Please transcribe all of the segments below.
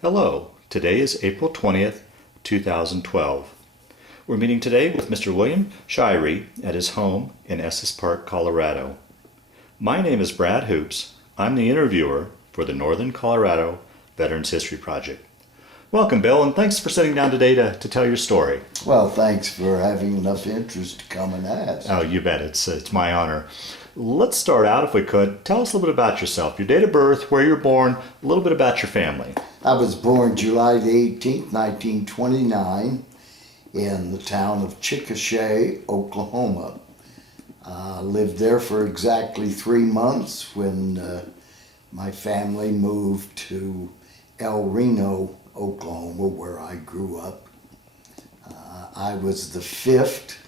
Hello, today is April 20th, 2012. We're meeting today with Mr. William Shirey at his home in Estes Park, Colorado. My name is Brad Hoops. I'm the interviewer for the Northern Colorado Veterans History Project. Welcome, Bill, and thanks for sitting down today to tell your story. Well, thanks for having enough interest to come and ask. Oh, you bet. It's my honor. Let's start out, if we could. Tell us a little bit about yourself, your date of birth, where you're born, a little bit about your family. I was born July the 18th, 1929, in the town of Chichasha, Oklahoma. I lived there for exactly 3 months when my family moved to Reno, Oklahoma, where I grew up. I was the fifth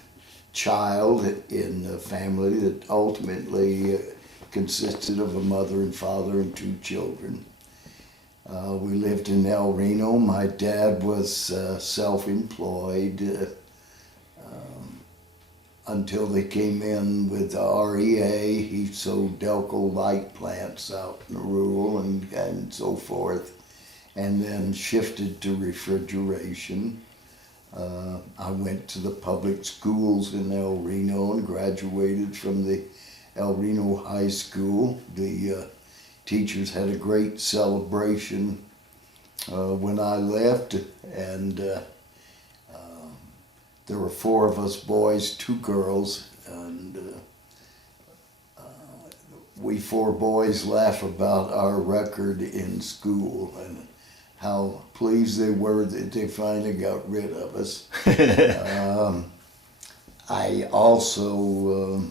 child in a family that ultimately consisted of a mother and father and 2 children. We lived in El Reno. My dad was self-employed until they came in with the REA. He sold Delco light plants out in the rural and so forth, and then shifted to refrigeration. I went to the public schools in El Reno and graduated from the El Reno High School. The teachers had a great celebration when I left, and there were 4 of us boys, 2 girls, and we 4 boys laugh about our record in school and how pleased they were that they finally got rid of us. I also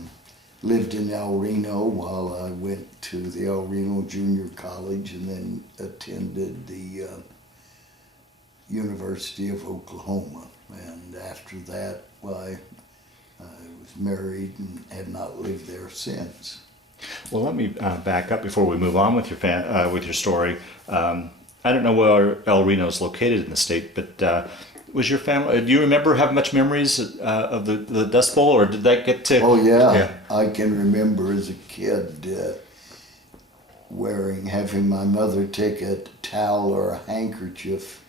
lived in El Reno while I went to the El Reno Junior College and then attended the University of Oklahoma. And after that, I was married and have not lived there since. Well, let me back up before we move on with your story. I don't know where El Reno is located in the state, but was your family, do you remember having much memories of the Dust Bowl, or did that get to... Oh, yeah. I can remember as a kid having my mother take a towel or a handkerchief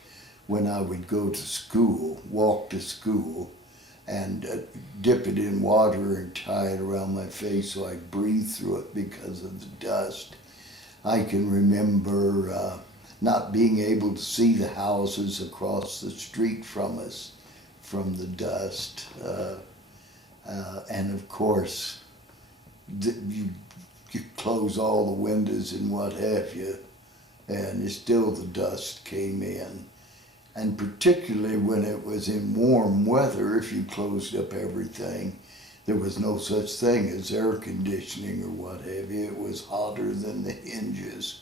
when I would go to school, walk to school, and dip it in water and tie it around my face so I'd breathe through it because of the dust. I can remember not being able to see the houses across the street from us from the dust. And of course, you close all the windows and what have you, and still the dust came in. And particularly when it was in warm weather, if you closed up everything, there was no such thing as air conditioning or what have you. It was hotter than the hinges.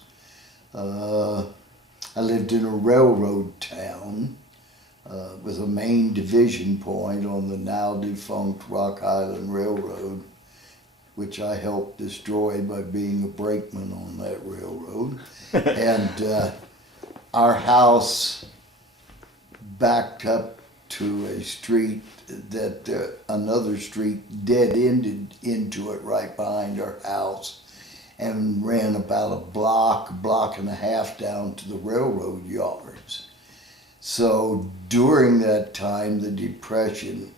I lived in a railroad town with a main division point on the now defunct Rock Island Railroad, which I helped destroy by being a brakeman on that railroad. And our house backed up to a street that another street dead-ended into it right behind our house, and ran about a block and a half down to the railroad yards. So during that time, the Depression,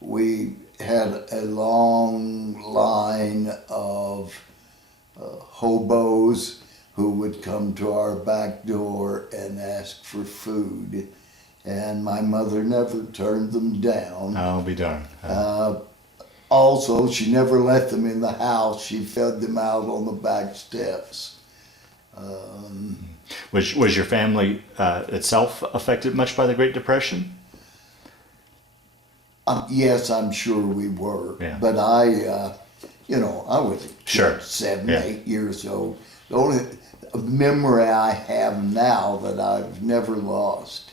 we had a long line of hobos who would come to our back door and ask for food. And my mother never turned them down. I'll be darned. Also, she never let them in the house. She fed them out on the back steps. Was your family itself affected much by the Great Depression? Yes, I'm sure we were. Yeah. But I was a kid, Sure. 7, Yeah. 8 years old. The only memory I have now that I've never lost,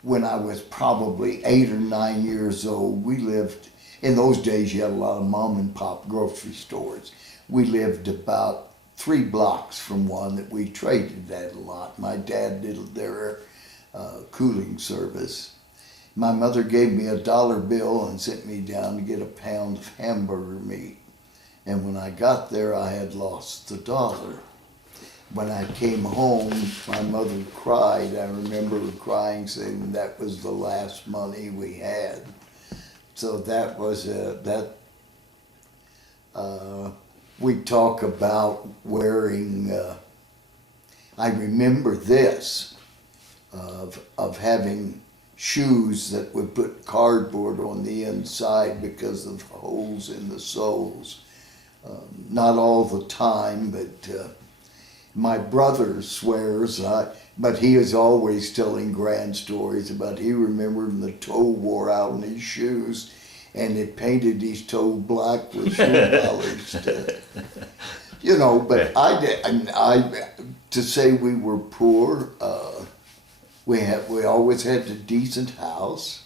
when I was probably 8 or 9 years old, we lived, in those days you had a lot of mom and pop grocery stores. We lived about 3 blocks from one that we traded at a lot. My dad did their cooling service. My mother gave me a $1 bill and sent me down to get a pound of hamburger meat. And when I got there, I had lost the $1. when I came home, my mother cried. I remember her crying, saying that was the last money we had. So that was we talk about wearing. I remember this of having shoes that would put cardboard on the inside because of holes in the soles. Not all the time, but my brother swears, but he is always telling grand stories about he remembered when the toe wore out in his shoes and it painted his toe black with shoe polish. You know, but to say we were poor, we always had a decent house.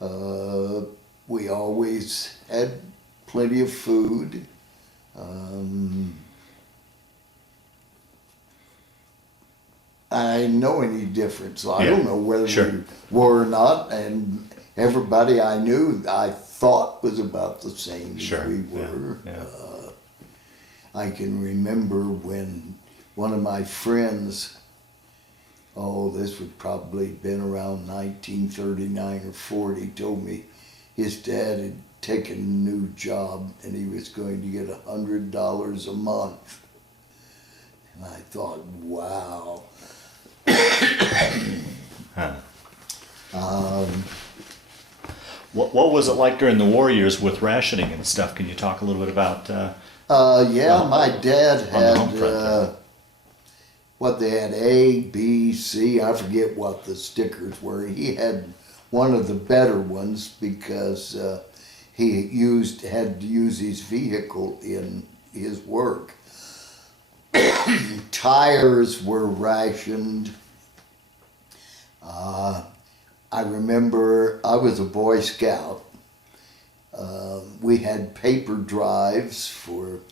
We always had plenty of food. I didn't know any difference. So I don't know whether we were or not, and everybody I knew I thought was about the same as we were. I can remember when one of my friends, this would probably been around 1939 or 40, told me his dad had taken a new job and he was going to get $100 a month. And I thought, wow. What was it like during the war years with rationing and stuff? Can you talk a little bit about? My dad on the home front had what they had A, B, C. I forget what the stickers were. He had one of the better ones because he had to use his vehicle in his work. Tires were rationed. I remember I was a Boy Scout. We had paper drives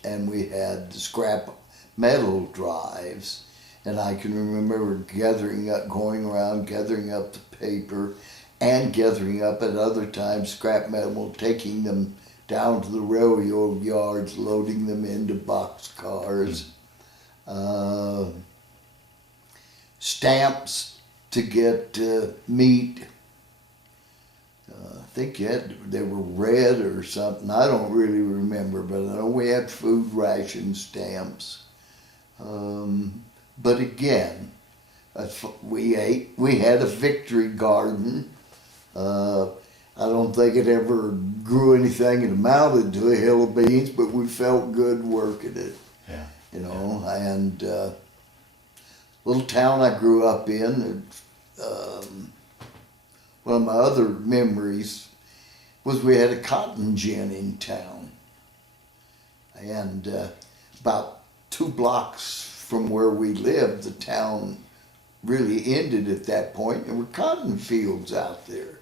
and we had scrap metal drives. And I can remember going around gathering up the paper and gathering up at other times scrap metal, taking them down to the railroad yards, loading them into boxcars. Stamps to get meat. I think they were red or something. I don't really remember, but I know we had food ration stamps. But again, we ate. We had a victory garden. I don't think it ever grew anything that amounted to a hill of beans, but we felt good working it. Yeah. You know, and little town I grew up in, one of my other memories was we had a cotton gin in town. And about 2 blocks from where we lived, the town really ended at that point. There were cotton fields out there.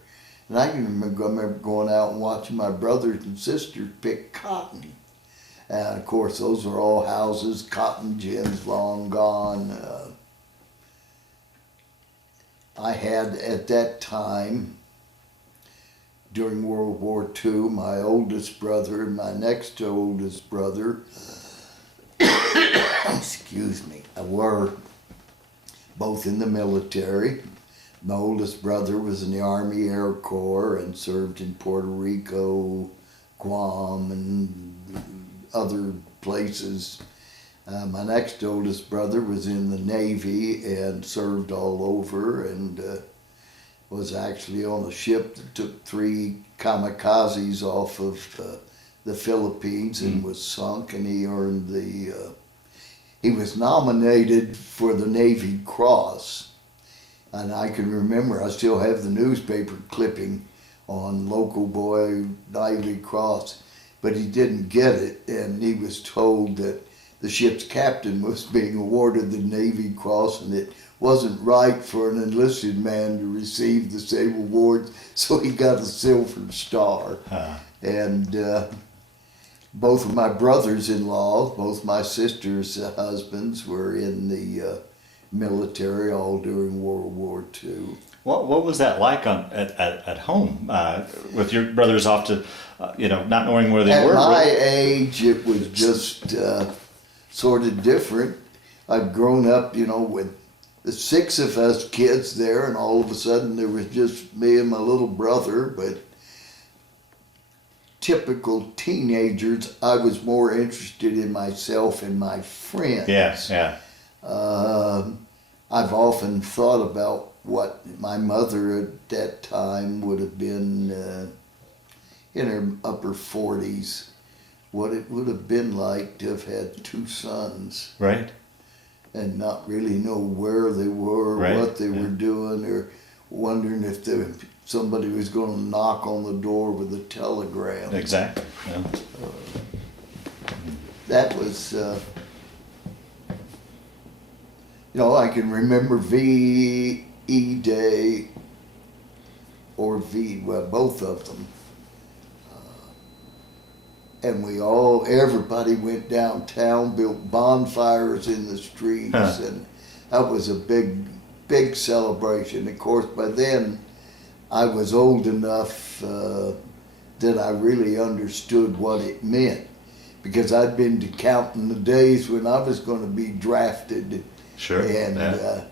And I can remember going out and watching my brothers and sisters pick cotton. And of course, those are all houses, cotton gins long gone. I had at that time, during World War II, my oldest brother and my next oldest brother, excuse me, were both in the military. My oldest brother was in the Army Air Corps and served in Puerto Rico, Guam, and other places. My next oldest brother was in the Navy and served all over, and was actually on a ship that took 3 kamikazes off of the Philippines and was sunk, and he earned he was nominated for the Navy Cross. And I can remember, I still have the newspaper clipping on local boy Navy Cross, but he didn't get it, and he was told that the ship's captain was being awarded the Navy Cross, and it wasn't right for an enlisted man to receive the same award, so he got a Silver Star. And both of my brothers-in-law, both my sister's husbands were in the military all during World War II. What was that like at home with your brothers off to, not knowing where they were? At my age, it was just sort of different. I've grown up, you know, with the 6 of us kids there, and all of a sudden there was just me and my little brother. But typical teenagers, I was more interested in myself and my friends. Yes, yeah. I've often thought about what my mother at that time would have been in her upper 40s, what it would have been like to have had 2 sons. Right. And not really know where they were, Right. what they were doing, or wondering if somebody was going to knock on the door with a telegram. Exactly. Yeah. That was, I can remember VE Day, or both of them. And everybody went downtown, built bonfires in the streets, and that was a big, big celebration. Of course, by then, I was old enough that I really understood what it meant, because I'd been counting the days when I was going to be drafted. Sure. And yeah.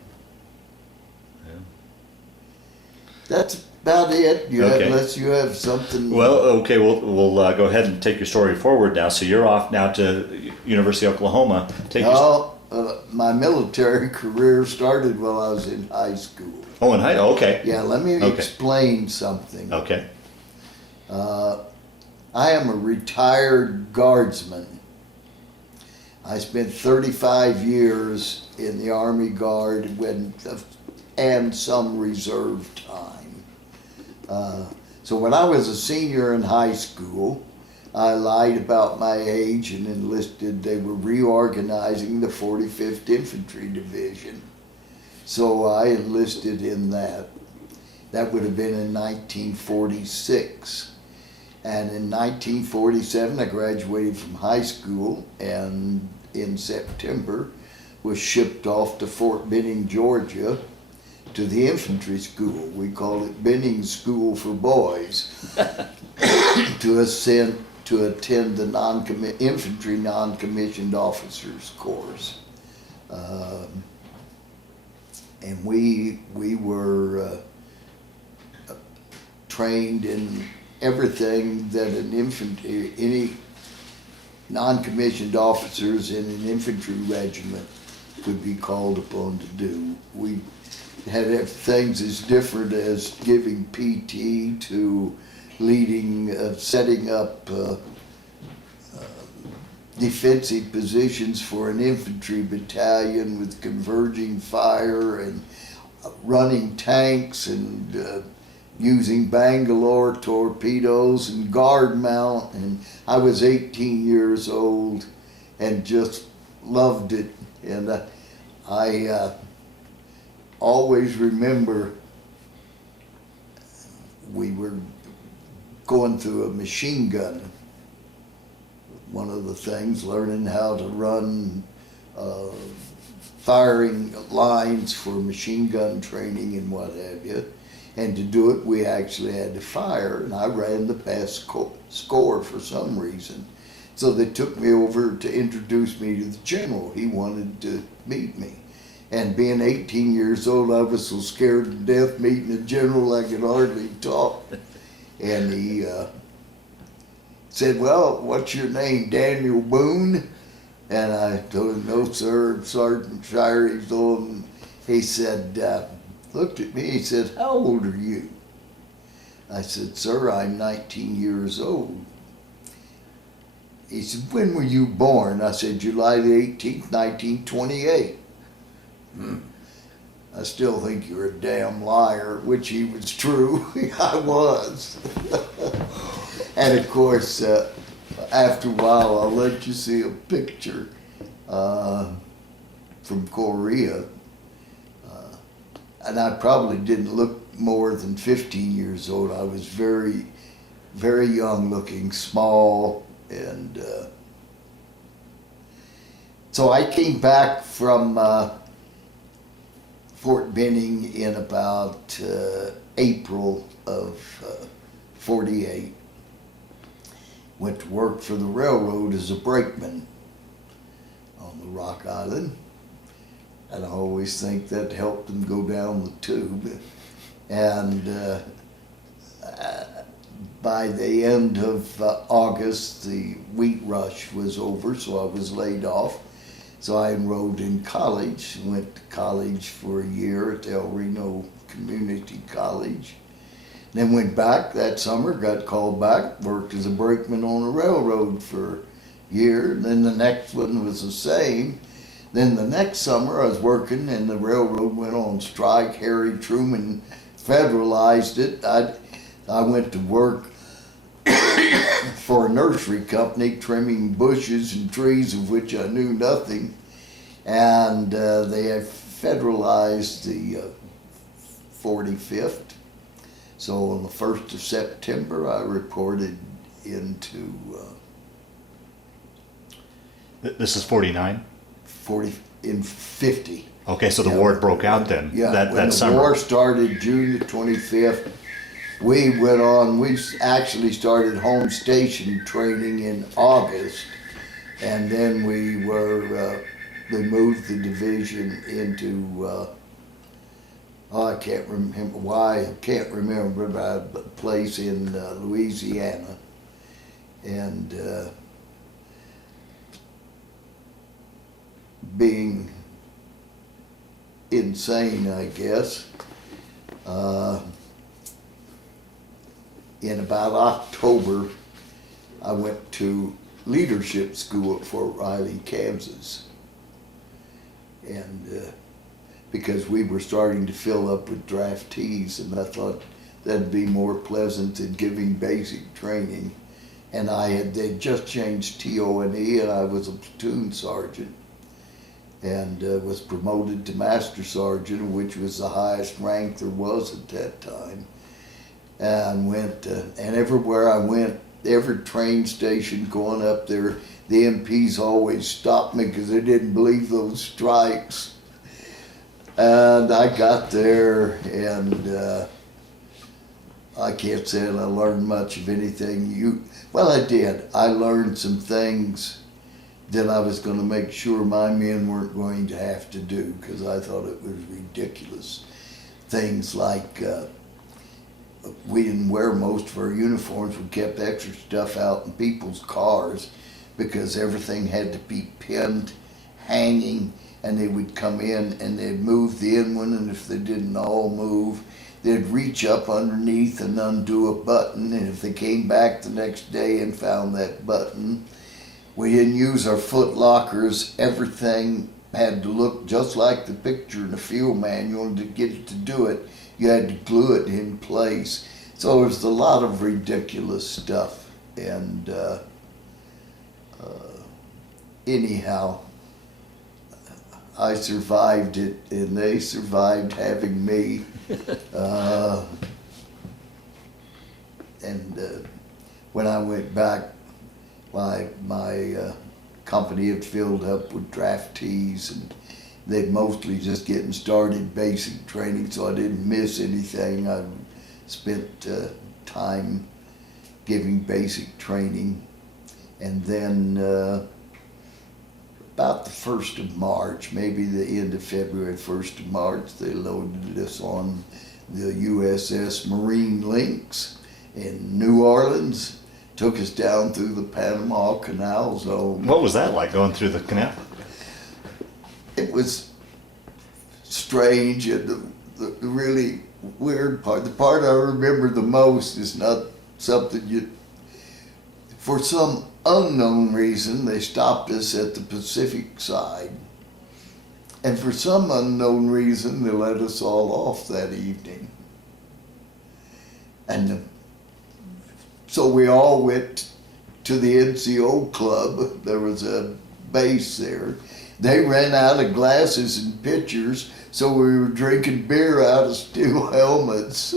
that's about it. Okay. Unless you have something. Well, okay, we'll go ahead and take your story forward now. So you're off now to University of Oklahoma. My military career started while I was in high school. Oh, in high. Okay. Yeah, let me explain something. Okay. I am a retired guardsman. I spent 35 years in the Army Guard and some reserve time. So when I was a senior in high school, I lied about my age and enlisted. They were reorganizing the 45th Infantry Division. So I enlisted in that. That would have been in 1946. And in 1947, I graduated from high school, and in September was shipped off to Fort Benning, Georgia, to the infantry school. We called it Benning School for Boys, to attend the infantry non-commissioned officers course. And we were trained in everything that any non-commissioned officers in an infantry regiment could be called upon to do. We had things as different as giving PT to leading, setting up defensive positions for an infantry battalion with converging fire and running tanks and using Bangalore torpedoes and guard mount. And I was 18 years old and just loved it. And I always remember we were going through a machine gun. One of the things, learning how to run firing lines for machine gun training and what have you. And to do it, we actually had to fire, and I ran the pass score for some reason. So they took me over to introduce me to the general. He wanted to meet me. And being 18 years old, I was so scared to death meeting a general I could hardly talk. And he said, "Well, what's your name, Daniel Boone?" And I told him, "No, sir, Sergeant Shirey." He said, looked at me, he said, "How old are you?" I said, "Sir, I'm 19 years old." He said, "When were you born?" I said, "July the 18th, 1928. "I still think you're a damn liar," which he was true. I was. And of course, after a while, I'll let you see a picture from Korea. And I probably didn't look more than 15 years old. I was very, very young looking, small, and so I came back from Fort Benning in about April of 48. Went to work for the railroad as a brakeman on the Rock Island. And I always think that helped them go down the tube. And by the end of August, the wheat rush was over, so I was laid off. So I enrolled in college, went to college for a year at El Reno Community College. Then went back that summer, got called back, worked as a brakeman on a railroad for a year. Then the next one was the same. Then the next summer I was working and the railroad went on strike. Harry Truman federalized it. I went to work for a nursery company trimming bushes and trees of which I knew nothing. And they had federalized the 45th. So on the 1st of September I reported into... This is 49? 50. Okay, so the war broke out then, Yeah, that when the summer. war started June the 25th, we went on, we actually started home station training in August, and then we moved the division into, I can't remember why, I can't remember, but a place in Louisiana. And being insane, I guess, in about October, I went to leadership school at Fort Riley, Kansas. And because we were starting to fill up with draftees, and I thought that'd be more pleasant than giving basic training. And they'd just changed TO&E, and I was a platoon sergeant, and was promoted to master sergeant, which was the highest rank there was at that time. And went, and everywhere I went, every train station going up there, the MPs always stopped me because they didn't believe those strikes. And I got there, and I can't say that I learned much of anything. Well, I did. I learned some things that I was going to make sure my men weren't going to have to do, because I thought it was ridiculous. Things like we didn't wear most of our uniforms. We kept extra stuff out in people's cars because everything had to be pinned, hanging, and they would come in and they'd move the end one, and if they didn't all move, they'd reach up underneath and undo a button, and if they came back the next day and found that button, we didn't use our foot lockers. Everything had to look just like the picture in the field manual. To get it to do it, you had to glue it in place. So there was a lot of ridiculous stuff. And anyhow, I survived it, and they survived having me. When I went back, my company had filled up with draftees, and they'd mostly just getting started basic training, so I didn't miss anything. I spent time giving basic training, and then about the 1st of March, maybe the end of February, 1st of March, they loaded us on the USS Marine Lynx in New Orleans. Took us down through the Panama Canal Zone. What was that like, going through the canal? It was strange, and the really weird part, the part I remember the most is not something for some unknown reason, they stopped us at the Pacific side. And for some unknown reason, they let us all off that evening. And so we all went to the NCO club. There was a base there. They ran out of glasses and pitchers, so we were drinking beer out of steel helmets.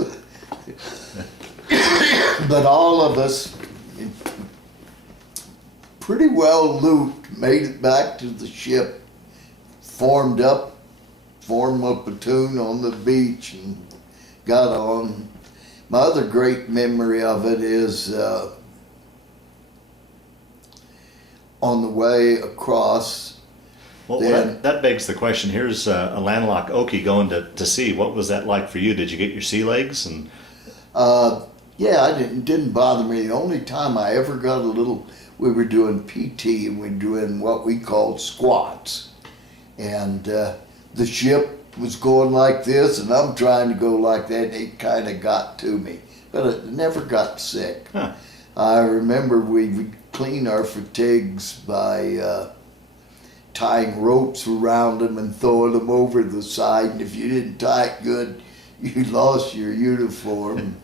But all of us, pretty well looped, made it back to the ship, formed a platoon on the beach, and got on. My other great memory of it is on the way across. Well, then, that begs the question. Here's a landlocked Okie going to sea. What was that like for you? Did you get your sea legs? And yeah, I didn't bother me. The only time I ever got a little, we were doing PT and we were doing what we called squats. And the ship was going like this and I'm trying to go like that, and it kind of got to me. But it never got sick. Huh. I remember we would clean our fatigues by tying ropes around them and throwing them over the side. And if you didn't tie it good, you lost your uniform.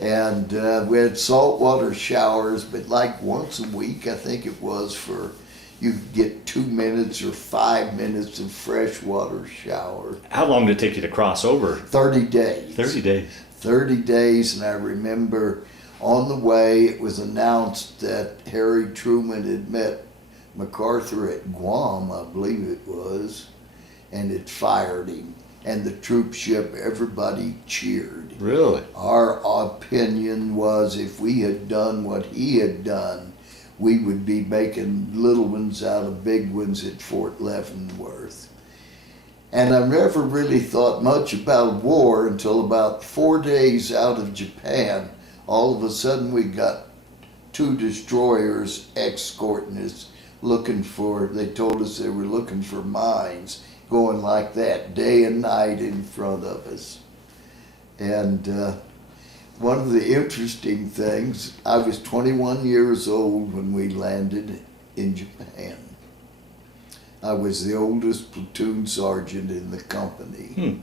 And we had saltwater showers, but like once a week, I think it was, for you could get 2 minutes or 5 minutes of freshwater shower. How long did it take you to cross over? 30 days. 30 days. 30 days, and I remember on the way it was announced that Harry Truman had met MacArthur at Guam, I believe it was, and it fired him. And the troop ship, everybody cheered. Really? Our opinion was if we had done what he had done, we would be making little ones out of big ones at Fort Leavenworth. And I never really thought much about war until about 4 days out of Japan. All of a sudden we got 2 destroyers escorting us, they told us they were looking for mines, going like that day and night in front of us. And one of the interesting things, I was 21 years old when we landed in Japan. I was the oldest platoon sergeant in the company.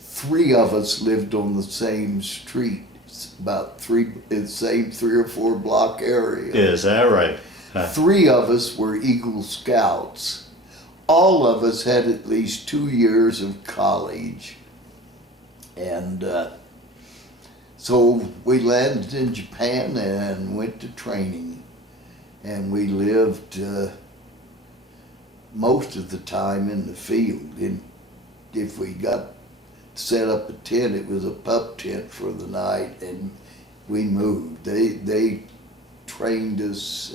3 of us lived on the same street, about the same 3 or 4 block area. Is that right? 3 of us were Eagle Scouts. All of us had at least 2 years of college. And so we landed in Japan and went to training. And we lived most of the time in the field. If we got set up a tent, it was a pup tent for the night, and we moved. They trained us,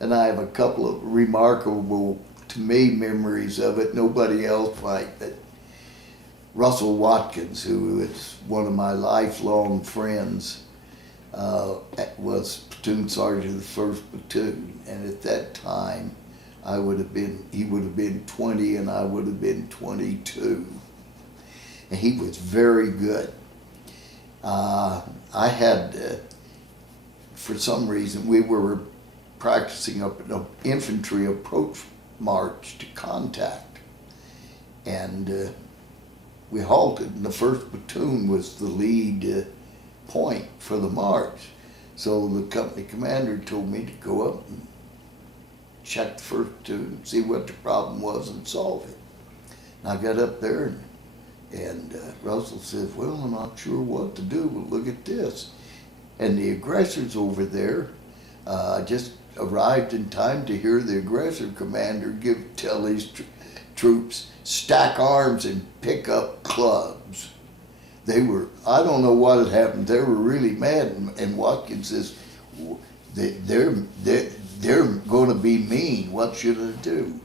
and I have a couple of remarkable, to me, memories of it. Nobody else might, but Russell Watkins, who is one of my lifelong friends, was platoon sergeant of the 1st Platoon, and at that time he would have been 20 and I would have been 22. And he was very good. I had, for some reason, we were practicing up an infantry approach march to contact. And we halted, and the 1st Platoon was the lead point for the march. So the company commander told me to go up and check the 1st Platoon, see what the problem was and solve it. And I got up there and Russell said, well, I'm not sure what to do, but look at this. And the aggressors over there, just arrived in time to hear the aggressor commander tell his troops, stack arms and pick up clubs. They were, I don't know what had happened, they were really mad, and Watkins says, they're going to be mean, what should I do?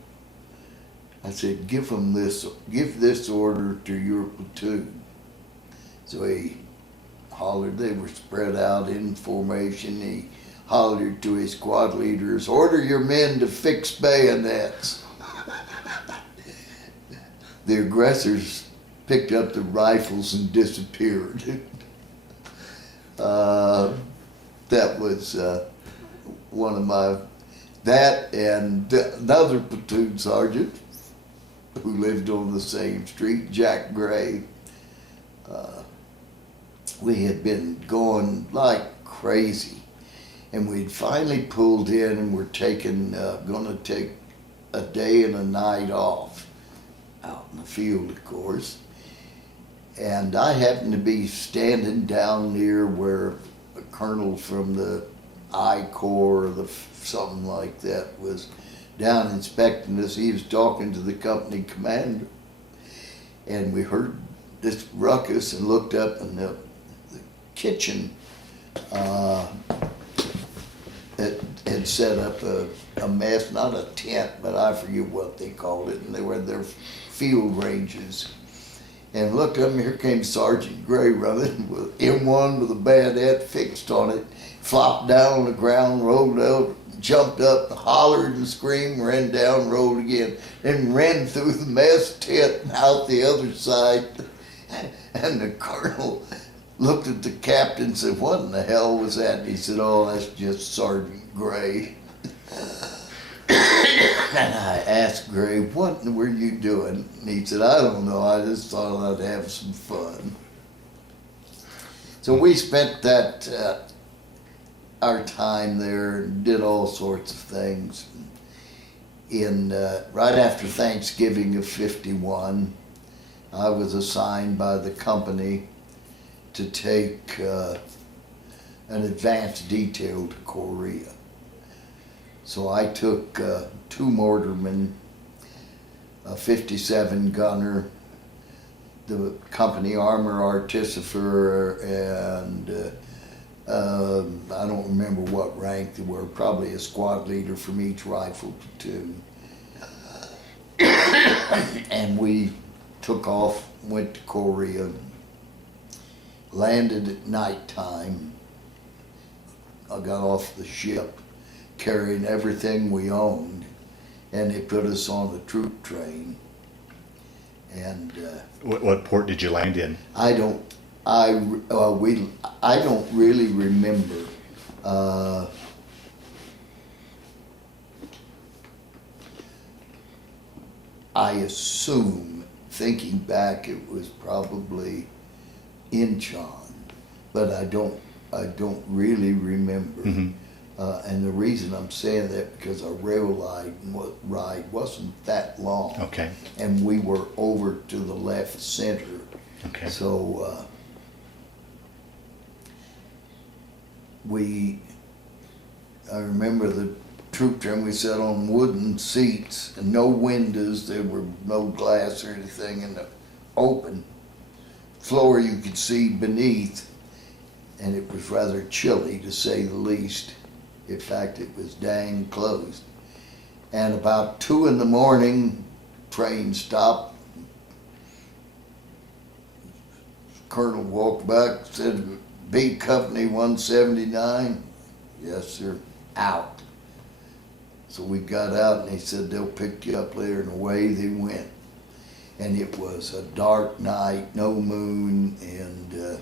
I said, give this order to your platoon. So he hollered, they were spread out in formation, he hollered to his squad leaders, order your men to fix bayonets. The aggressors picked up the rifles and disappeared. That was one of that and another platoon sergeant who lived on the same street, Jack Gray. We had been going like crazy, and we'd finally pulled in and were gonna take a day and a night off out in the field, of course. And I happened to be standing down near where a colonel from the I Corps or something like that was down inspecting us. He was talking to the company commander, and we heard this ruckus and looked up, and the kitchen had set up a mess, not a tent, but I forget what they called it, and they were their field ranges. And looked up, and here came Sergeant Gray running with M1 with a bayonet fixed on it, flopped down on the ground, rolled out, jumped up, hollered and screamed, ran down, rolled again, then ran through the mess tent and out the other side. And the colonel looked at the captain and said, "What in the hell was that?" And he said, "Oh, that's just Sergeant Gray." And I asked Gray, "What were you doing?" And he said, "I don't know, I just thought I'd have some fun." So we spent our time there and did all sorts of things. Right after Thanksgiving of '51, I was assigned by the company to take an advanced detail to Korea. So I took 2 mortarmen, a 57 gunner, the company armor artificer, and I don't remember what rank they were, probably a squad leader from each rifle platoon. And we took off, went to Korea, landed at nighttime. I got off the ship carrying everything we owned, and they put us on the troop train. And What port did you land in? I don't really remember. I assume, thinking back, it was probably Incheon, but I don't really remember. Mm-hmm. And the reason I'm saying that because our rail ride wasn't that long. Okay. And we were over to the left center. Okay. So I remember the troop train, we sat on wooden seats and no windows, there were no glass or anything in the open floor you could see beneath, and it was rather chilly to say the least. In fact, it was dang closed. And about 2 in the morning, train stopped. Colonel walked back, said, "B Company 179. Yes, sir. Out." So we got out, and he said, "They'll pick you up later," and away they went. And it was a dark night, no moon, and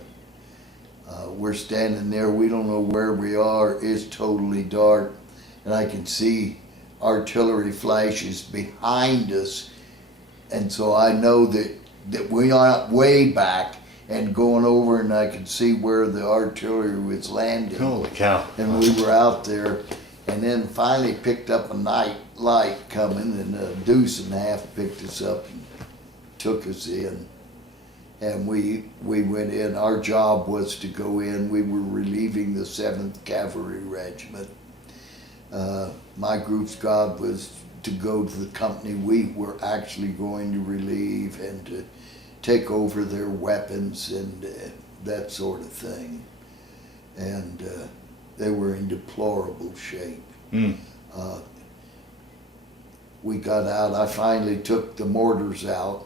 we're standing there. We don't know where we are. It's totally dark, and I can see artillery flashes behind us, and so I know that we are way back and going over, and I could see where the artillery was landing. Holy cow. And we were out there, and then finally picked up a night light coming, and a deuce and a half picked us up and took us in. And we went in. Our job was to go in. We were relieving the 7th Cavalry Regiment. My group's job was to go to the company we were actually going to relieve and to take over their weapons and that sort of thing. And they were in deplorable shape. Mm. We got out. I finally took the mortars out,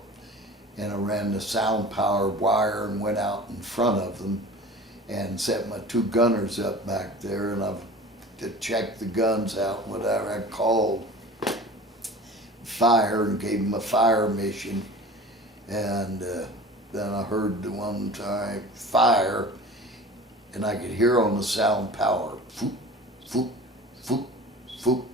and I ran the sound power wire and went out in front of them and set my 2 gunners up back there, and I to check the guns out, whatever. I called fire and gave them a fire mission, and then I heard the one time fire, and I could hear on the sound power, foop, foop, foop, foop.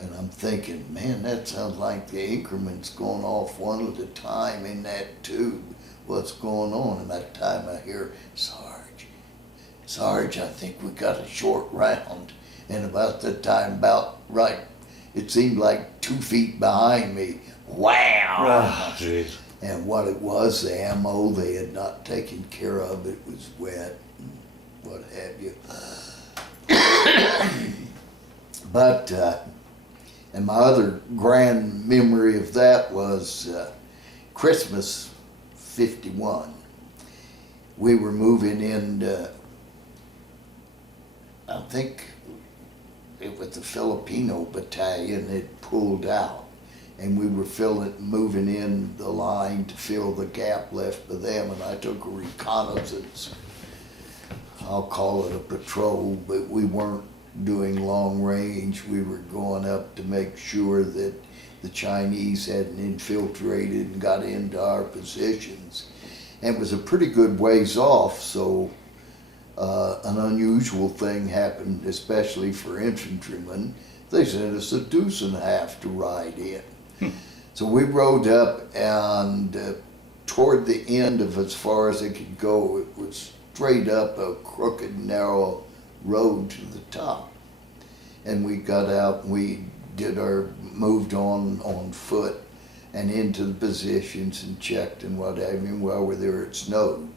And I'm thinking, man, that sounds like the increments going off one at a time in that tube. What's going on? And that time I hear, Sarge, I think we got a short round. And about that time, it seemed like 2 feet behind me, wow! Oh, jeez. And what it was, the ammo they had not taken care of, it was wet, and what have you. But, and my other grand memory of that was Christmas '51. We were moving in, I think it was the Filipino battalion that pulled out, and we were moving in the line to fill the gap left by them, and I took a reconnaissance. I'll call it a patrol, but we weren't doing long range. We were going up to make sure that the Chinese hadn't infiltrated and got into our positions. And it was a pretty good ways off, so an unusual thing happened, especially for infantrymen. They sent us a deuce and a half to ride in. So we rode up, and toward the end of as far as it could go, it was straight up a crooked, narrow road to the top. And we got out and we moved on foot and into the positions and checked and whatever. And while we were there, it snowed.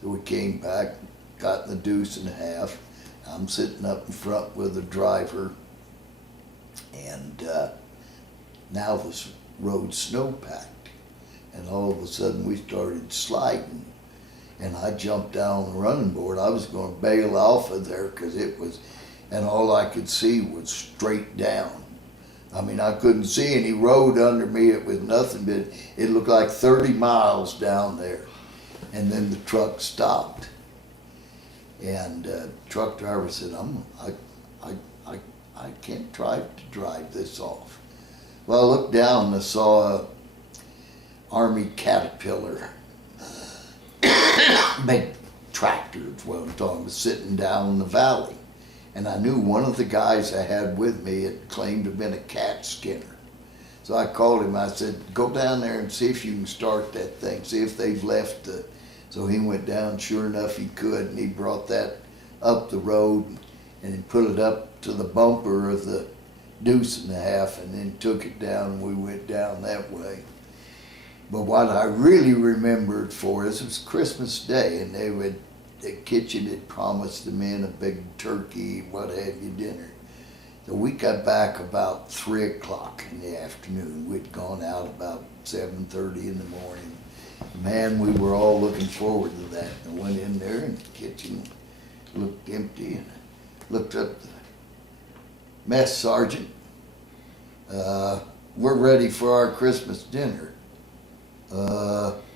So we came back, got in the deuce and a half. I'm sitting up in front with the driver, and now the road's snow-packed. And all of a sudden we started sliding. And I jumped down the running board. I was going to bail off of there because it was, and all I could see was straight down. I mean, I couldn't see any road under me. It was nothing but, it looked like 30 miles down there. And then the truck stopped. And the truck driver said, I can't drive this off. Well, I looked down and I saw a Army Caterpillar. Big tractor is what I'm talking about, sitting down in the valley. And I knew one of the guys I had with me had claimed to have been a cat skinner. So I called him, I said, go down there and see if you can start that thing, see if they've left the... So he went down, sure enough he could, and he brought that up the road and he put it up to the bumper of the deuce and a half and then took it down and we went down that way. But what I really remembered for us was Christmas Day, and the kitchen had promised the men a big turkey, what have you, dinner. So we got back about 3 o'clock in the afternoon. We'd gone out about 7:30 in the morning. Man, we were all looking forward to that. I went in there and the kitchen looked empty, and I looked up the mess sergeant. We're ready for our Christmas dinner.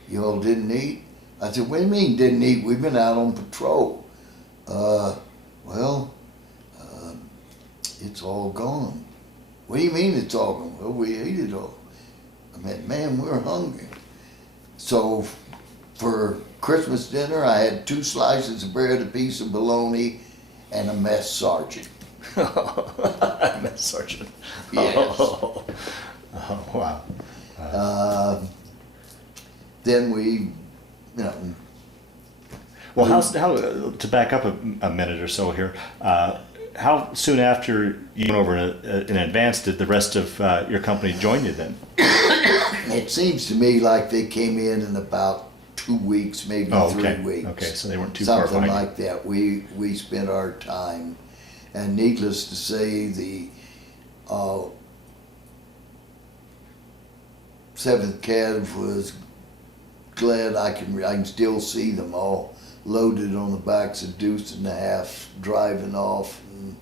You all didn't eat? I said, what do you mean didn't eat? We've been out on patrol. It's all gone. What do you mean it's all gone? Well, we ate it all. I mean, man, we're hungry. So for Christmas dinner, I had 2 slices of bread, a piece of bologna, and a mess sergeant. Mess sergeant. Yes. Oh, wow. Then we, Well, how to back up a minute or so here, how soon after you went over in advance did the rest of your company join you then? it seems to me like they came in about 2 weeks, maybe 3 weeks. Okay, so they weren't too far behind. Something like that. We spent our time, and needless to say, the 7th Cav was glad I can still see them all loaded on the backs of deuce and a half, driving off and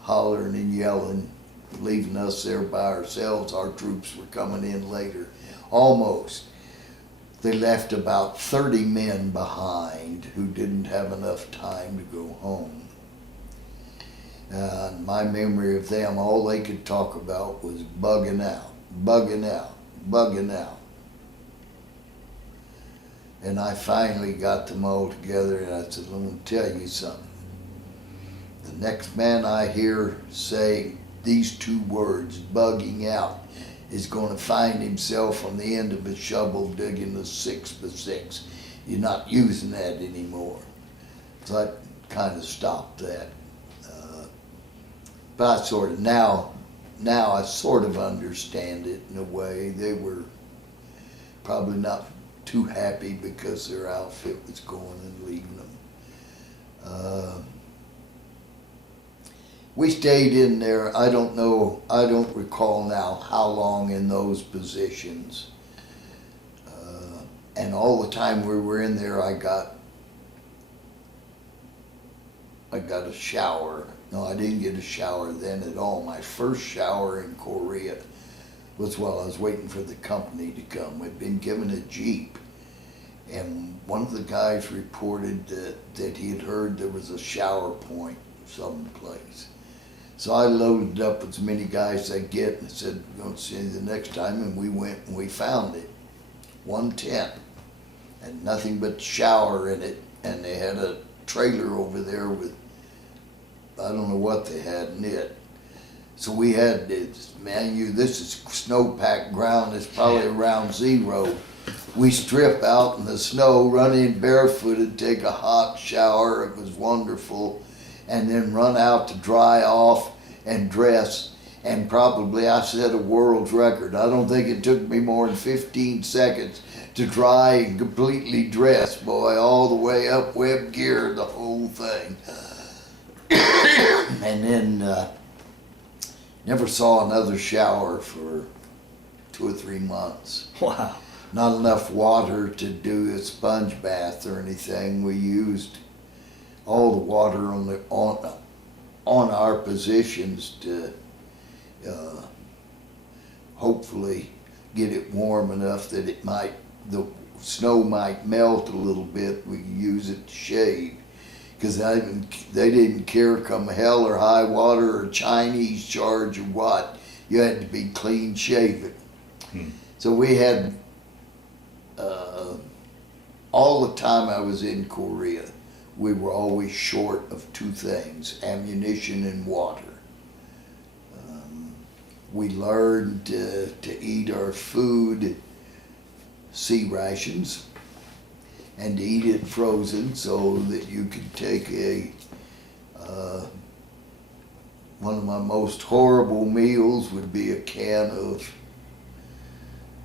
hollering and yelling, leaving us there by ourselves. Our troops were coming in later. Almost. They left about 30 men behind who didn't have enough time to go home. And my memory of them, all they could talk about was bugging out, bugging out, bugging out. And I finally got them all together and I said, let me tell you something. The next man I hear say these 2 words, bugging out, is going to find himself on the end of a shovel digging a 6x6. You're not using that anymore. So I kind of stopped that. But I sort of, now I sort of understand it in a way. They were probably not too happy because their outfit was going and leaving them. We stayed in there, I don't recall now how long in those positions. And all the time we were in there, I got a shower No, I didn't get a shower then at all. My first shower in Korea was while I was waiting for the company to come. We'd been given a Jeep, and one of the guys reported that he had heard there was a shower point someplace. So I loaded up as many guys as I get and said, we're going to see you the next time, and we went and we found it. One tent, and nothing but shower in it, and they had a trailer over there with, I don't know what they had in it. So we had this, this is snow-packed ground, it's probably around zero. We strip out in the snow, run in barefooted, take a hot shower, it was wonderful, and then run out to dry off and dress. And probably I set a world's record. I don't think it took me more than 15 seconds to dry and completely dress, boy, all the way up, web gear, the whole thing. And then never saw another shower for 2 or 3 months. Wow. Not enough water to do a sponge bath or anything. We used all the water on our positions to hopefully get it warm enough that the snow might melt a little bit. We could use it to shade, because they didn't care come hell or high water or Chinese charge or what. You had to be clean shaven. So we had all the time I was in Korea, we were always short of 2 things: ammunition and water. We learned to eat our food, sea rations, and to eat it frozen so that you could take one of my most horrible meals would be a can of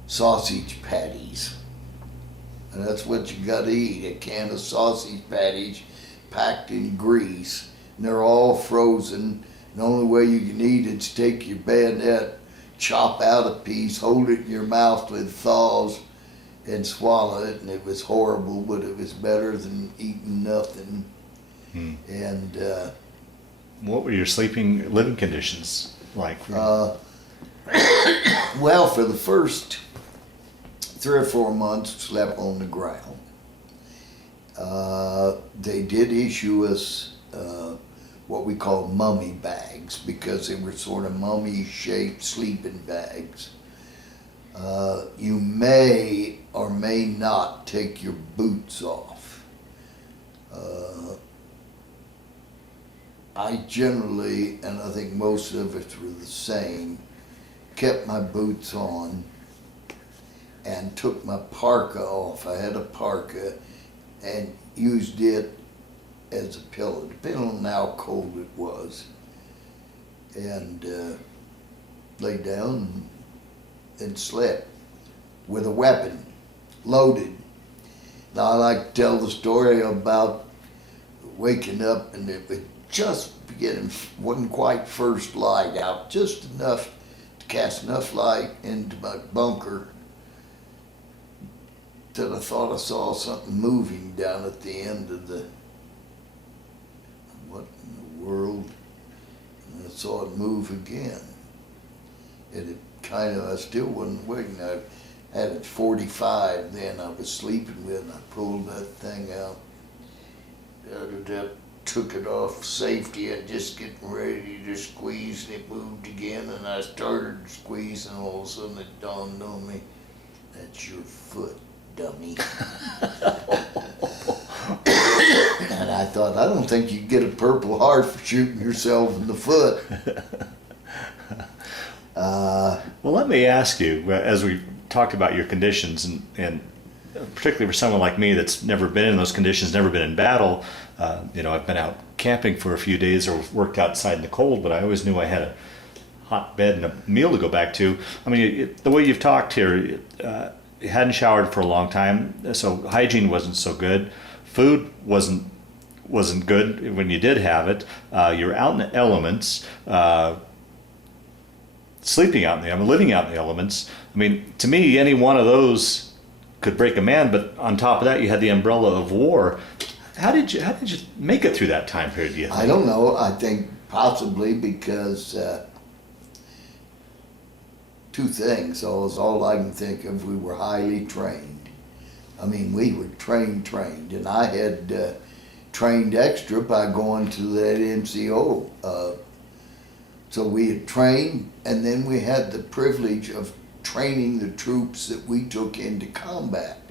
sausage patties. And that's what you gotta eat, a can of sausage patties packed in grease. And they're all frozen. The only way you can eat it is take your bayonet, chop out a piece, hold it in your mouth with thaws, and swallow it. And it was horrible, but it was better than eating nothing. And what were your living conditions like? well, for the first 3 or 4 months, slept on the ground. They did issue us what we call mummy bags, because they were sort of mummy-shaped sleeping bags. You may or may not take your boots off. I generally, and I think most of us were the same, kept my boots on and took my parka off. I had a parka and used it as a pillow, depending on how cold it was. And lay down and slept with a weapon, loaded. Now I like to tell the story about waking up and it was just beginning, wasn't quite first light out, just enough to cast enough light into my bunker that I thought I saw something moving down at the end of the, what in the world? And I saw it move again. And it kind of, I still wasn't waking. I had it 45 then I was sleeping with, and I pulled that thing out. Took it off safety and just getting ready to squeeze, and it moved again, and I started squeezing, and all of a sudden it dawned on me, that's your foot, dummy. And I thought, I don't think you get a Purple Heart for shooting yourself in the foot. Well, let me ask you, as we talked about your conditions, and particularly for someone like me that's never been in those conditions, never been in battle, I've been out camping for a few days or worked outside in the cold, but I always knew I had a hot bed and a meal to go back to. I mean, the way you've talked here, you hadn't showered for a long time, so hygiene wasn't so good. Food wasn't good when you did have it. You're out in the elements, sleeping out in the elements, living out in the elements. I mean, to me, any one of those could break a man, but on top of that, you had the umbrella of war. How did you make it through that time period, do you think? I don't know. I think possibly because two things. So it's all I can think of. We were highly trained. I mean, we were trained, and I had trained extra by going to that MCO. So we had trained, and then we had the privilege of training the troops that we took into combat.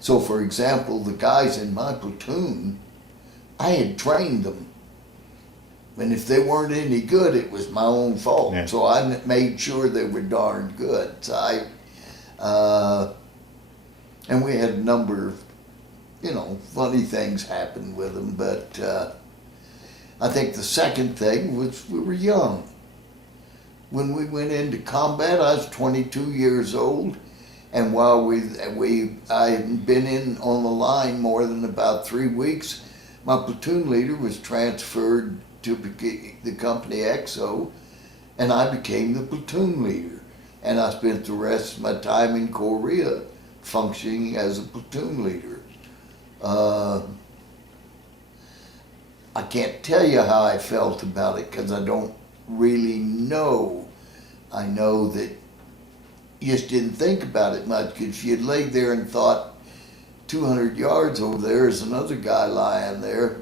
So, for example, the guys in my platoon, I had trained them. And if they weren't any good, it was my own fault. Yeah. So I made sure they were darn good. So and we had a number of, funny things happen with them. But I think the second thing was we were young. When we went into combat, I was 22 years old. And while I hadn't been in on the line more than about 3 weeks, my platoon leader was transferred to the company XO, and I became the platoon leader. And I spent the rest of my time in Korea functioning as a platoon leader. I can't tell you how I felt about it because I don't really know. I know that you just didn't think about it much, because if you'd laid there and thought 200 yards over there is another guy lying there,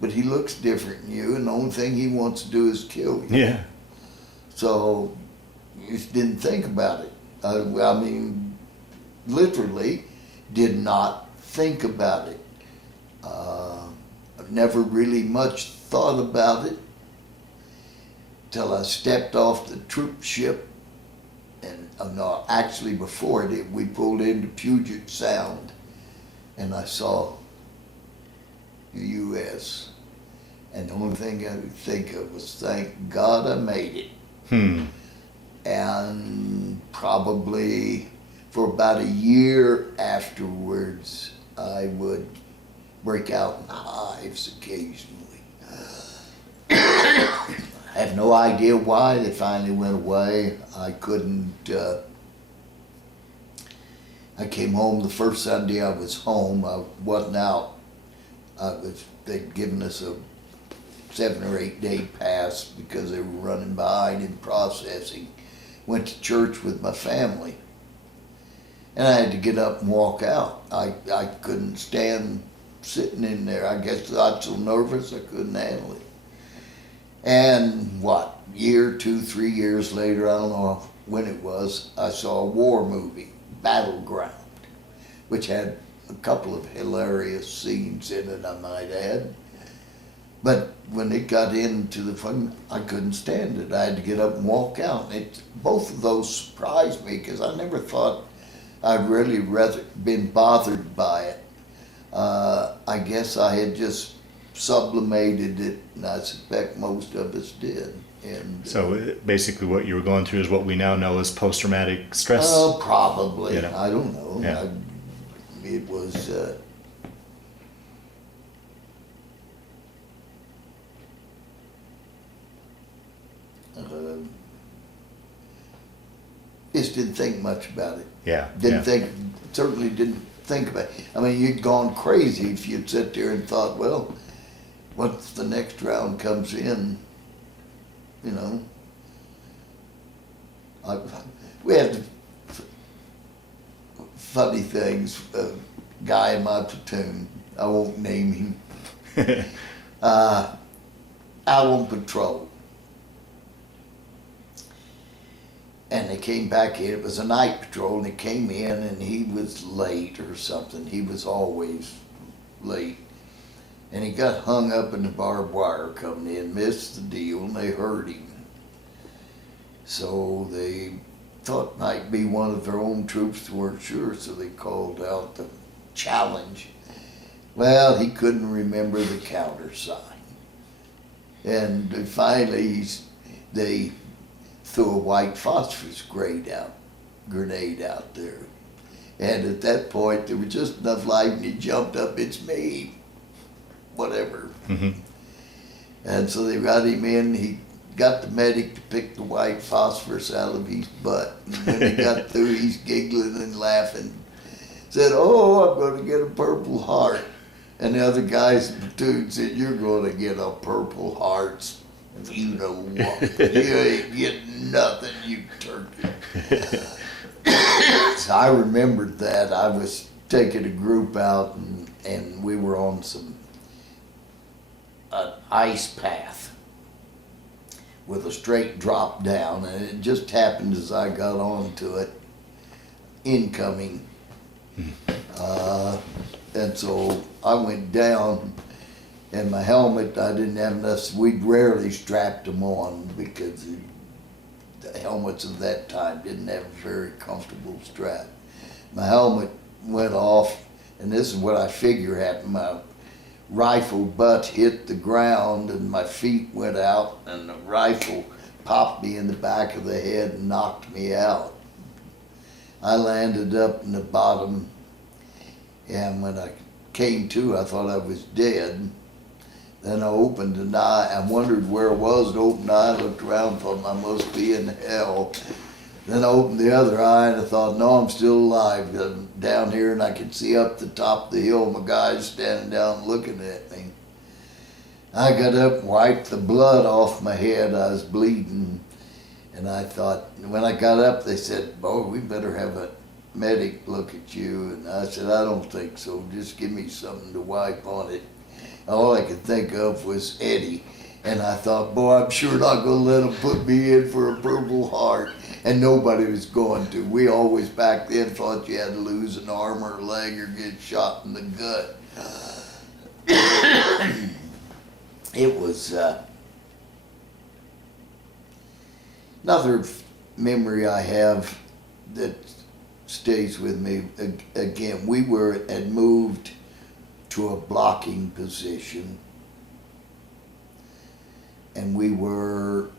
but he looks different than you, and the only thing he wants to do is kill you. Yeah. So you just didn't think about it. I mean, literally did not think about it. I've never really much thought about it till I stepped off the troop ship. And no, actually before it, we pulled into Puget Sound, and I saw the U.S. And the only thing I could think of was, thank God I made it. And probably for about a year afterwards, I would break out in hives occasionally. I have no idea why they finally went away. I couldn't, I came home the first Sunday I was home. I wasn't out. They'd given us a 7 or 8 day pass because they were running behind in processing. Went to church with my family. And I had to get up and walk out. I couldn't stand sitting in there. I guess I was so nervous I couldn't handle it. And what, year, 2, 3 years later, I don't know when it was, I saw a war movie, Battleground, which had a couple of hilarious scenes in it, I might add. But when it got into the fun, I couldn't stand it. I had to get up and walk out. Both of those surprised me because I never thought I'd really rather been bothered by it. I guess I had just sublimated it, and I suspect most of us did. And so basically what you were going through is what we now know as post-traumatic stress? Probably. You know? I don't know. Yeah. It was... just didn't think much about it. Yeah. Certainly didn't think about it. I mean, you'd gone crazy if you'd sit there and thought, well, once the next round comes in, we had funny things. A guy in my platoon, I won't name him, out on patrol. And they came back in, it was a night patrol, and they came in and he was late or something. He was always late. And he got hung up in the barbed wire coming in, missed the deal, and they hurt him. So they thought it might be one of their own troops, they weren't sure, so they called out the challenge. Well, he couldn't remember the countersign. And finally, they threw a white phosphorus grenade out there. And at that point, there was just enough light, and he jumped up, it's me, whatever. Mm-hmm. And so they got him in. He got the medic to pick the white phosphorus out of his butt. And when they got through, he's giggling and laughing. Said, oh, I'm going to get a Purple Heart. And the other guys in the platoon said, you're going to get a Purple Heart You know what? You ain't getting nothing, you turkey. So I remembered that. I was taking a group out and we were on an ice path with a straight drop down, and it just happened as I got onto it, incoming. And so I went down, and my helmet, I didn't have enough, we'd rarely strapped them on because the helmets of that time didn't have a very comfortable strap. My helmet went off, and this is what I figure happened. My rifle butt hit the ground and my feet went out, and the rifle popped me in the back of the head and knocked me out. I landed up in the bottom, and when I came to, I thought I was dead. Then I opened an eye. I wondered where it was. I opened an eye, looked around, thought I must be in hell. Then I opened the other eye and I thought, no, I'm still alive. I'm down here, and I could see up the top of the hill my guys standing down looking at me. I got up and wiped the blood off my head. I was bleeding. And I thought, when I got up, they said, boy, we better have a medic look at you. And I said, I don't think so. Just give me something to wipe on it. All I could think of was Eddie. And I thought, boy, I'm sure not going to let him put me in for a Purple Heart. And nobody was going to. We always back then thought you had to lose an arm or a leg or get shot in the gut. It was another memory I have that stays with me. Again, we had moved to a blocking position, and we were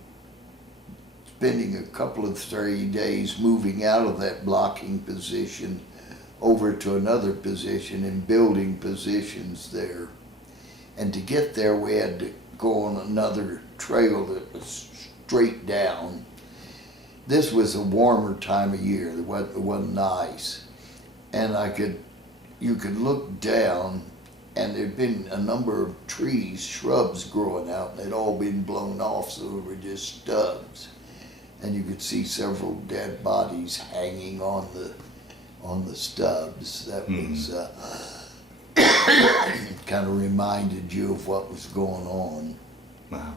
spending a couple of 30 days moving out of that blocking position over to another position and building positions there. And to get there, we had to go on another trail that was straight down. This was a warmer time of year. It wasn't ice. And you could look down, and there'd been a number of trees, shrubs growing out, and they'd all been blown off, so they were just stubs. And you could see several dead bodies hanging on the stubs. That was kind of reminded you of what was going on. Wow.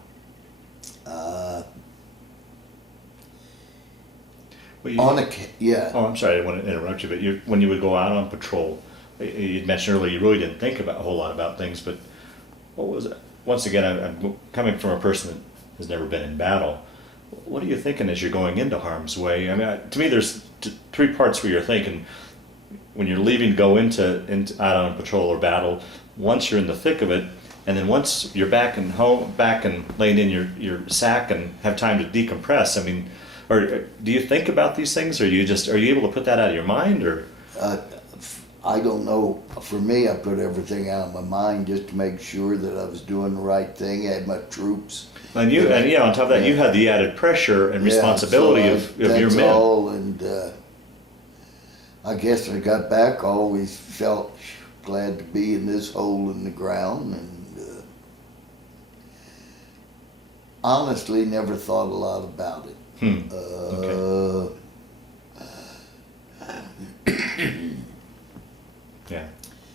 Yeah. Oh, I'm sorry, I didn't want to interrupt you, but when you would go out on patrol, you'd mentioned earlier you really didn't think about a whole lot about things, but what was it? Once again, I'm coming from a person that has never been in battle. What are you thinking as you're going into harm's way? I mean, to me, there's three parts where you're thinking when you're leaving, go into out on patrol or battle. Once you're in the thick of it, and then once you're back and laying in your sack and have time to decompress. I mean, or do you think about these things, or are you able to put that out of your mind, or? I don't know. For me, I put everything out of my mind just to make sure that I was doing the right thing. I had my troops. And on top of that, you had the added pressure and responsibility of your men. That's all, and I guess when I got back, I always felt glad to be in this hole in the ground, and honestly never thought a lot about it. Okay. Yeah.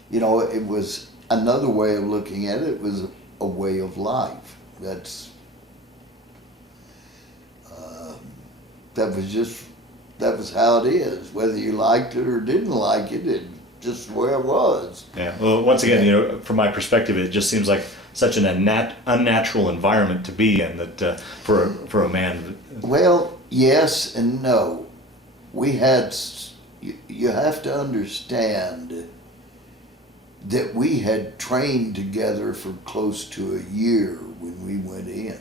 You know, it was another way of looking at it. It was a way of life. That was how it is. Whether you liked it or didn't like it, it just the way it was. Yeah. Well, once again, from my perspective, it just seems like such an unnatural environment to be in that for a man. Well, yes and no. We had. You have to understand that we had trained together for close to a year when we went in.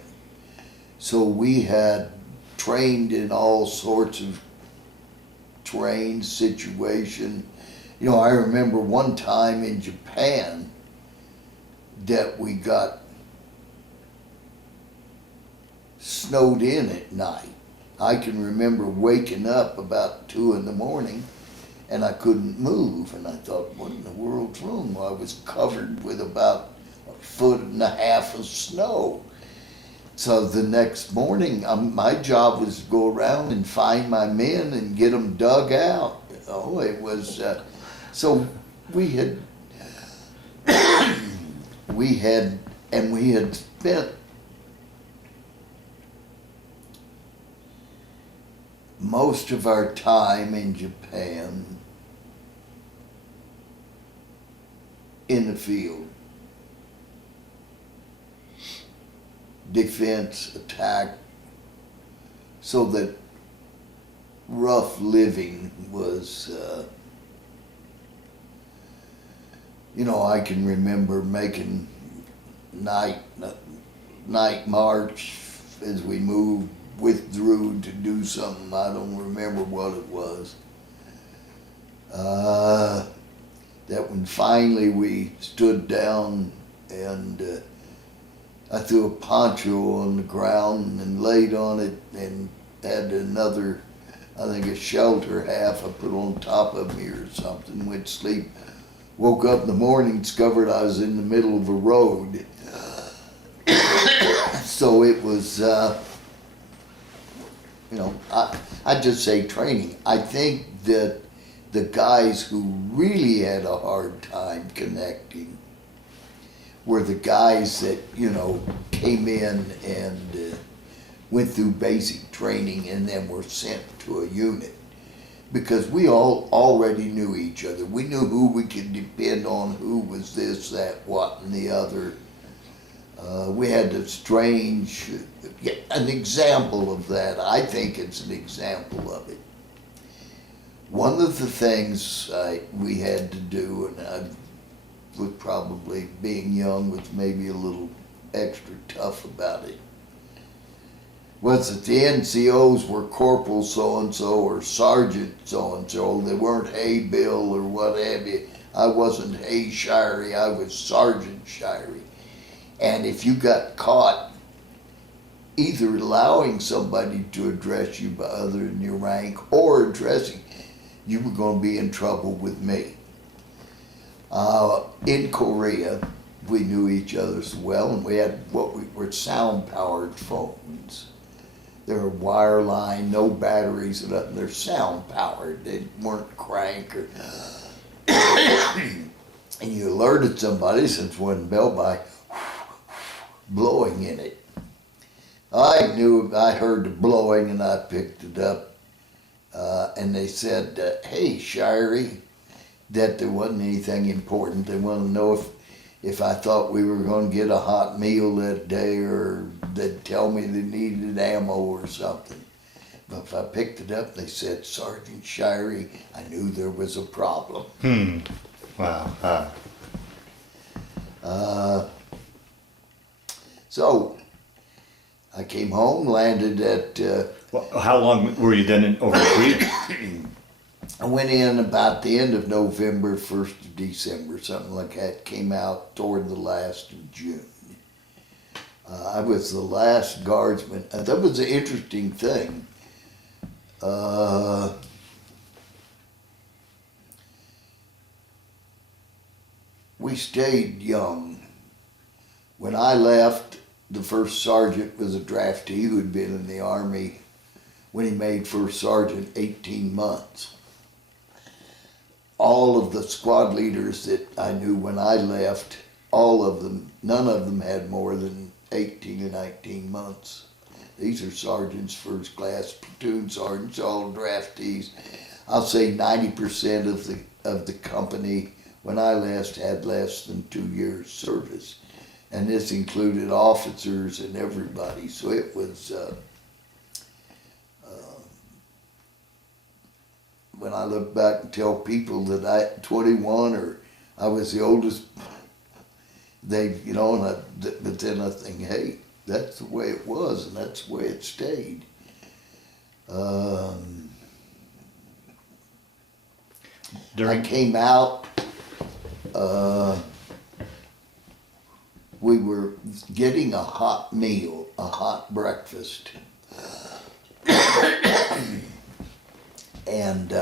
So we had trained in all sorts of terrain, situation. You know, I remember one time in Japan that we got snowed in at night. I can remember waking up about 2 a.m. and I couldn't move, and I thought, what in the world's wrong? Well, I was covered with about 1.5 feet of snow. So the next morning, my job was to go around and find my men and get them dug out. Oh, it was, so we had, we had spent most of our time in Japan in the field. Defense, attack, so that rough living was, I can remember making night march as we withdrew to do something. I don't remember what it was. That when finally we stood down and I threw a poncho on the ground and laid on it and had another, I think a shelter half I put on top of me or something, went to sleep. Woke up in the morning, discovered I was in the middle of a road. So it was, I just say training. I think that the guys who really had a hard time connecting were the guys that, came in and went through basic training and then were sent to a unit. Because we all already knew each other. We knew who we could depend on, who was this, that, what, and the other. We had an example of that. I think it's an example of it. One of the things we had to do, and I was probably being young, was maybe a little extra tough about it, was that the NCOs were Corporal so-and-so or Sergeant so-and-so. They weren't Hey Bill or what have you. I wasn't Hey Shirey, I was Sergeant Shirey. And if you got caught either allowing somebody to address you by other than your rank or addressing, you were going to be in trouble with me. In Korea, we knew each other so well, and we had what were sound-powered phones. They were wireline, no batteries, and nothing. They're sound-powered. They weren't crank or... And you alerted somebody, since one bell by blowing in it. I heard the blowing, and I picked it up. And they said, hey, Shirey, that there wasn't anything important. They wanted to know if I thought we were going to get a hot meal that day, or they'd tell me they needed ammo or something. But if I picked it up, they said, Sergeant Shirey, I knew there was a problem. Wow. So I came home, landed at... Well, how long were you then over the week? I went in about the end of November, 1st of December, something like that. Came out toward the last of June. I was the last guardsman. That was an interesting thing. We stayed young. When I left, the first sergeant was a draftee who had been in the Army when he made first sergeant 18 months. All of the squad leaders that I knew when I left, all of them, none of them had more than 18 or 19 months. These are sergeants, first class, platoon sergeants, all draftees. I'll say 90% of the company when I left had less than 2 years service. And this included officers and everybody. So it was, when I look back and tell people that I 21 or I was the oldest, but then I think, hey, that's the way it was and that's the way it stayed. I came out, we were getting a hot meal, a hot breakfast. And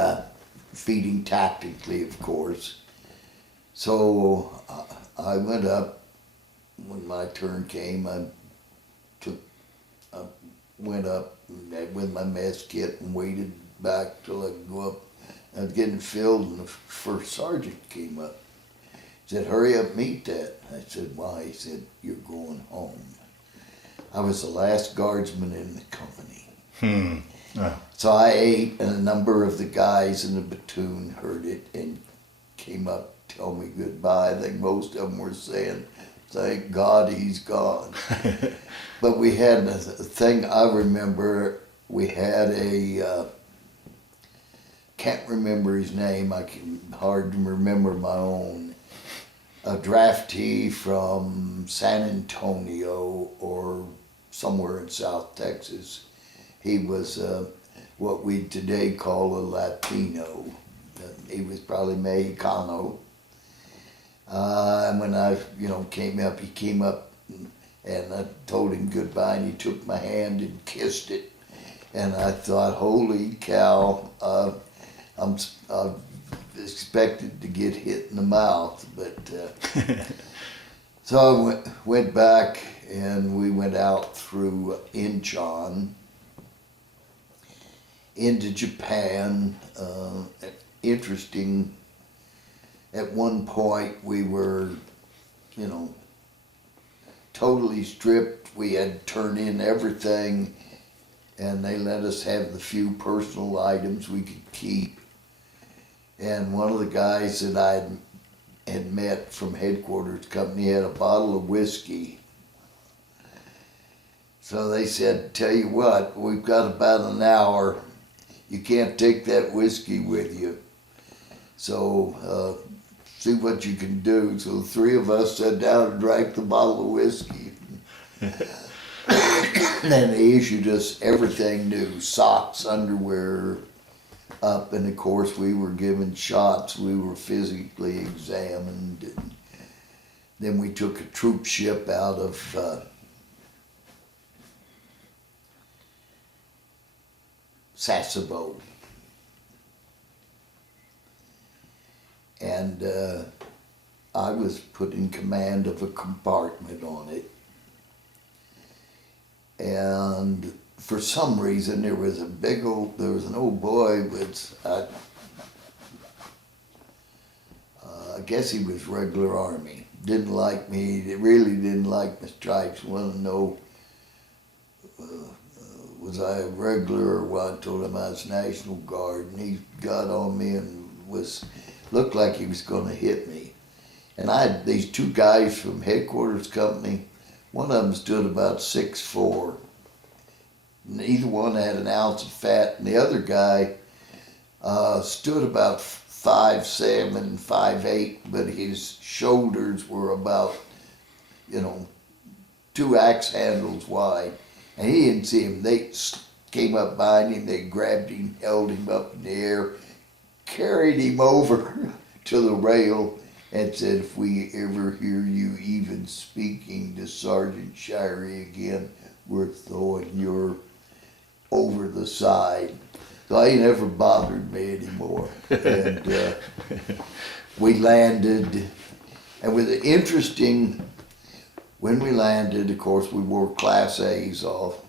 feeding tactically, of course. So I went up. When my turn came, I took I went up with my mess kit and waited back till I could go up. I was getting filled, and the first sergeant came up. He said, "Hurry up, meet that." I said, "Why?" He said, "You're going home." I was the last guardsman in the company. So I ate, and a number of the guys in the platoon heard it and came up to tell me goodbye. I think most of them were saying, "Thank God he's gone." But we had a thing I remember. We had a, can't remember his name, hard to remember my own, a draftee from San Antonio or somewhere in South Texas. He was what we today call a Latino. He was probably Mexicano. And when I, came up, he came up and I told him goodbye, and he took my hand and kissed it. And I thought, holy cow, I'm expected to get hit in the mouth. But so I went back, and we went out through Incheon into Japan. Interesting. At one point, we were, totally stripped. We had turned in everything, and they let us have the few personal items we could keep. And one of the guys that I had met from headquarters company had a bottle of whiskey. So they said, "Tell you what, we've got about an hour. You can't take that whiskey with you. So see what you can do." So the three of us sat down and drank the bottle of whiskey. And they issued us everything new, socks, underwear, up. And of course we were given shots. We were physically examined. And then we took a troop ship out of Sasebo. And I was put in command of a compartment on it. And for some reason there was an old boy with, I guess he was regular Army. Didn't like me, he really didn't like my stripes, wanted to know was I a regular or what. I told him I was National Guard, and he got on me and looked like he was going to hit me. And I had these two guys from headquarters company. One of them stood about 6'4". Neither one had an ounce of fat, and the other guy stood about 5'7", 5'8", but his shoulders were about, 2 axe handles wide. And he didn't see him. They came up behind him, they grabbed him, held him up in the air, carried him over to the rail, and said, "If we ever hear you even speaking to Sergeant Shirey again, we're throwing you over the side." So he never bothered me anymore. And we landed, and with the interesting, when we landed, of course, we wore Class A's off.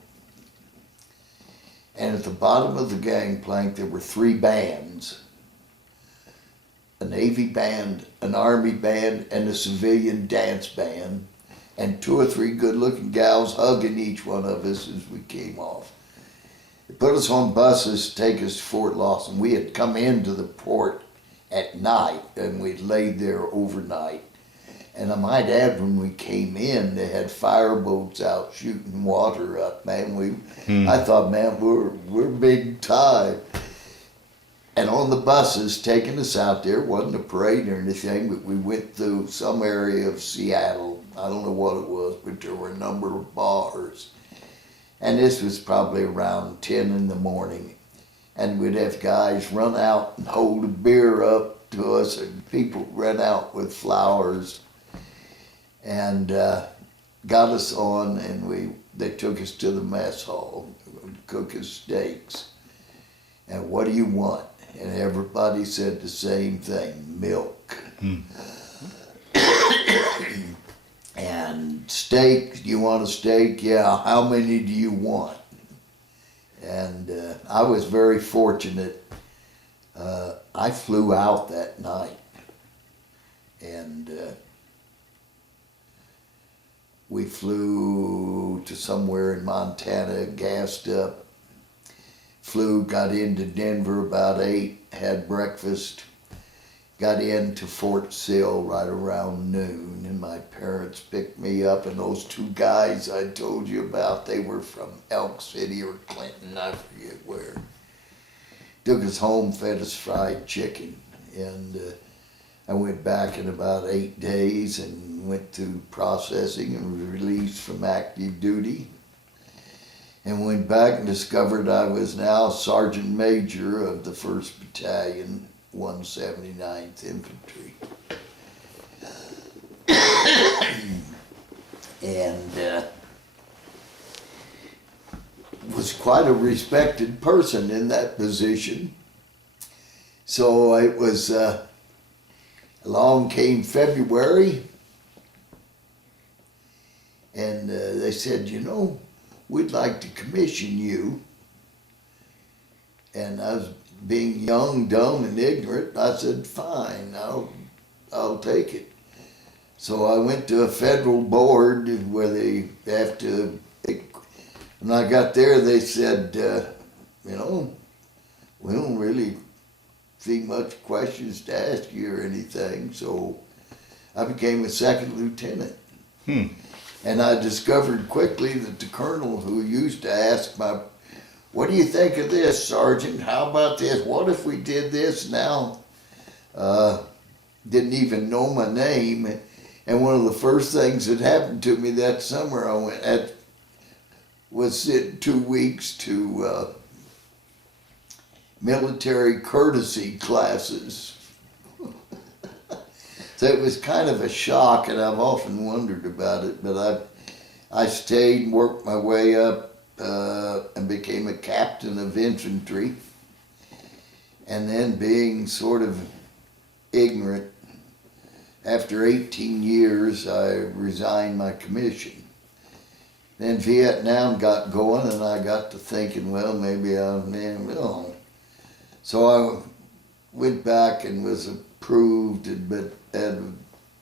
And at the bottom of the gangplank, there were 3 bands. A Navy band, an Army band, and a civilian dance band. And 2 or 3 good-looking gals hugging each one of us as we came off. They put us on buses to take us to Fort Lawson. We had come into the port at night, and we'd laid there overnight. And I might add, when we came in, they had fireboats out shooting water up. Man, I thought, man, we're big time. And on the buses taking us out there, wasn't a parade or anything, but we went through some area of Seattle. I don't know what it was, but there were a number of bars. And this was probably around 10 in the morning. And we'd have guys run out and hold a beer up to us, and people run out with flowers. And got us on, and they took us to the mess hall, cook us steaks. And what do you want? And everybody said the same thing, milk. And steak, you want a steak? Yeah, how many do you want? And I was very fortunate. I flew out that night, and we flew to somewhere in Montana, gassed up, got into Denver about 8, had breakfast, got into Fort Sill right around noon, and my parents picked me up, and those 2 guys I told you about, they were from Elk City or Clinton, I forget where. Took us home, fed us fried chicken, and I went back in about 8 days and went through processing and was released from active duty. And went back and discovered I was now Sergeant Major of the 1st Battalion, 179th Infantry. And was quite a respected person in that position. So it was, along came February, and they said, you know, we'd like to commission you. And I was being young, dumb, and ignorant. I said, fine, I'll take it. So I went to a federal board where they have to, when I got there, they said, you know, we don't really see much questions to ask you or anything. So I became a 2nd lieutenant. And I discovered quickly that the colonel who used to ask what do you think of this, Sergeant? How about this? What if we did this now? Didn't even know my name. And one of the first things that happened to me that summer, was sent 2 weeks to military courtesy classes. So it was kind of a shock, and I've often wondered about it, but I stayed and worked my way up and became a captain of infantry. And then being sort of ignorant, after 18 years, I resigned my commission. Then Vietnam got going, and I got to thinking, well, maybe I'm. So I went back and was approved, but had a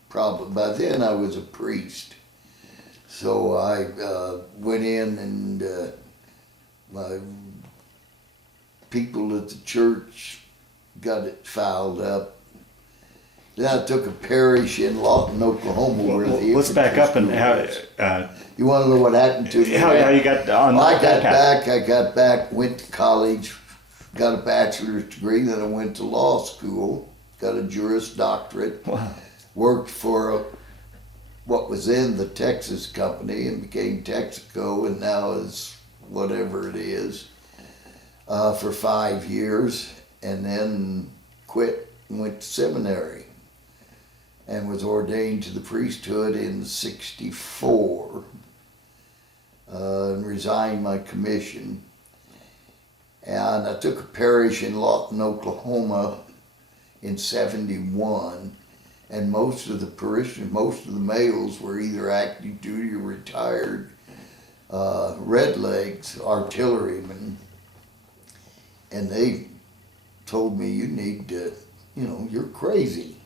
problem. By then I was a priest. So I went in, and my people at the church got it filed up. Then I took a parish in Lawton, Oklahoma, where the let's back up and how. You want to know what happened to me? How you got on? I got back, went to college, got a bachelor's degree. Then I went to law school, got a Juris Doctorate. Wow. Worked for what was then the Texas company and became Texaco, and now is whatever it is, for 5 years, and then quit and went to seminary and was ordained to the priesthood in '64, and resigned my commission. And I took a parish in Lawton, Oklahoma in '71. And most of the parishioners, most of the males were either active duty or retired Redlegs, artillerymen. And they told me, you need to, you're crazy.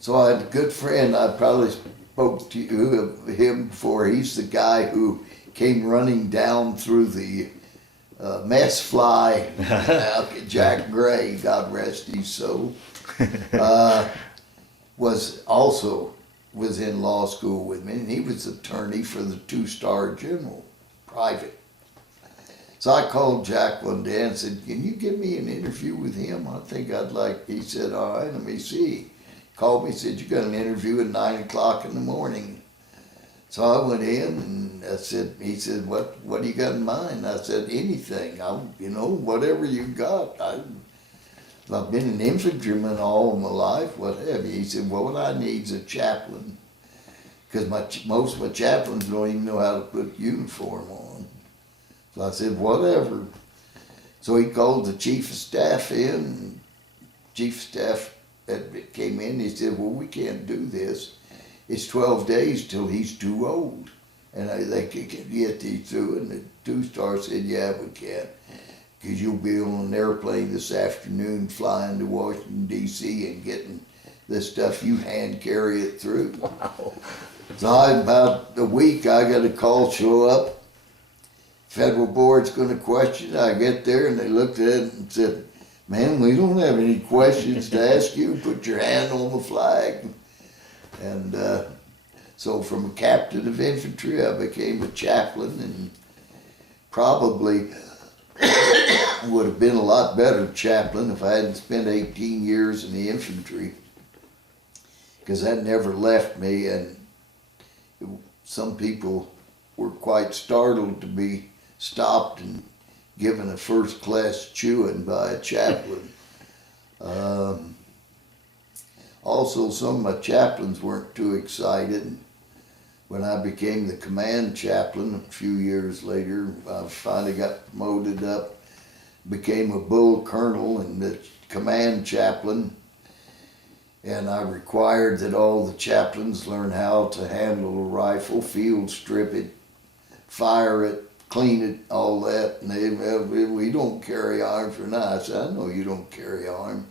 So I had a good friend, I probably spoke to you of him before. He's the guy who came running down through the mess fly, Jack Gray, God rest his soul. Was in law school with me, and he was attorney for the 2-star general, private. So I called Jack one day and said, can you give me an interview with him? I think I'd like, he said, all right, let me see. Called me, said, you got an interview at 9 o'clock in the morning. So I went in and I said, he said, what do you got in mind? I said, anything, whatever you got. I've been an infantryman all of my life, what have you. He said, well, what I need is a chaplain, because most of my chaplains don't even know how to put uniform on. So I said, whatever. So he called the chief of staff in, and chief of staff came in, he said, well, we can't do this. it's 12 days till he's too old. And they can get these through, and the 2-star said, yeah, we can. Because you'll be on an airplane this afternoon flying to Washington, D.C. and getting the stuff you hand carry it through. Wow. So about a week, I got a call show up. Federal board's going to question. I get there, and they looked at it and said, man, we don't have any questions to ask you. Put your hand on the flag. And so from a captain of infantry, I became a chaplain, and probably would have been a lot better chaplain if I hadn't spent 18 years in the infantry, because that never left me. And some people were quite startled to be stopped and given a first-class chewing by a chaplain. Also, some of my chaplains weren't too excited. When I became the command chaplain a few years later, I finally got promoted up, became a bull colonel and the command chaplain. And I required that all the chaplains learn how to handle a rifle, field strip it, fire it, clean it, all that. And they, we don't carry arms or not. I said, I know you don't carry arms,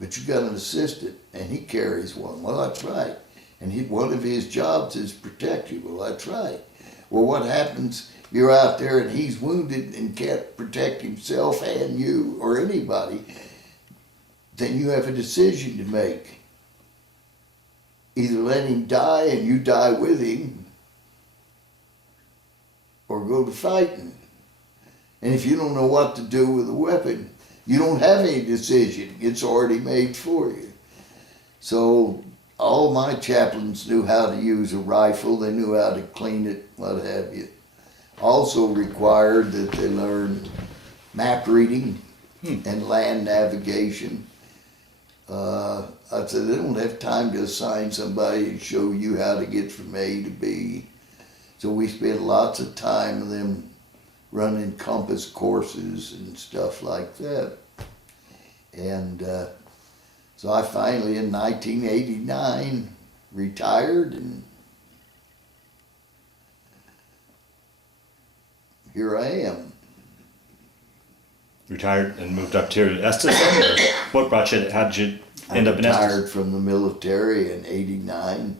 but you got an assistant and he carries one. Well, that's right. And one of his jobs is protect you. Well, that's right. Well, what happens, you're out there and he's wounded and can't protect himself and you or anybody, then you have a decision to make. Either let him die and you die with him, or go to fighting. And if you don't know what to do with a weapon, you don't have any decision. It's already made for you. So all my chaplains knew how to use a rifle. They knew how to clean it, what have you. Also required that they learn map reading and land navigation. I said, they don't have time to assign somebody to show you how to get from A to B. So we spent lots of time with them running compass courses and stuff like that. And so I finally, in 1989, retired, and here I am. Retired and moved up to Estes? Or what brought you, how did you end up in Estes? I retired from the military in '89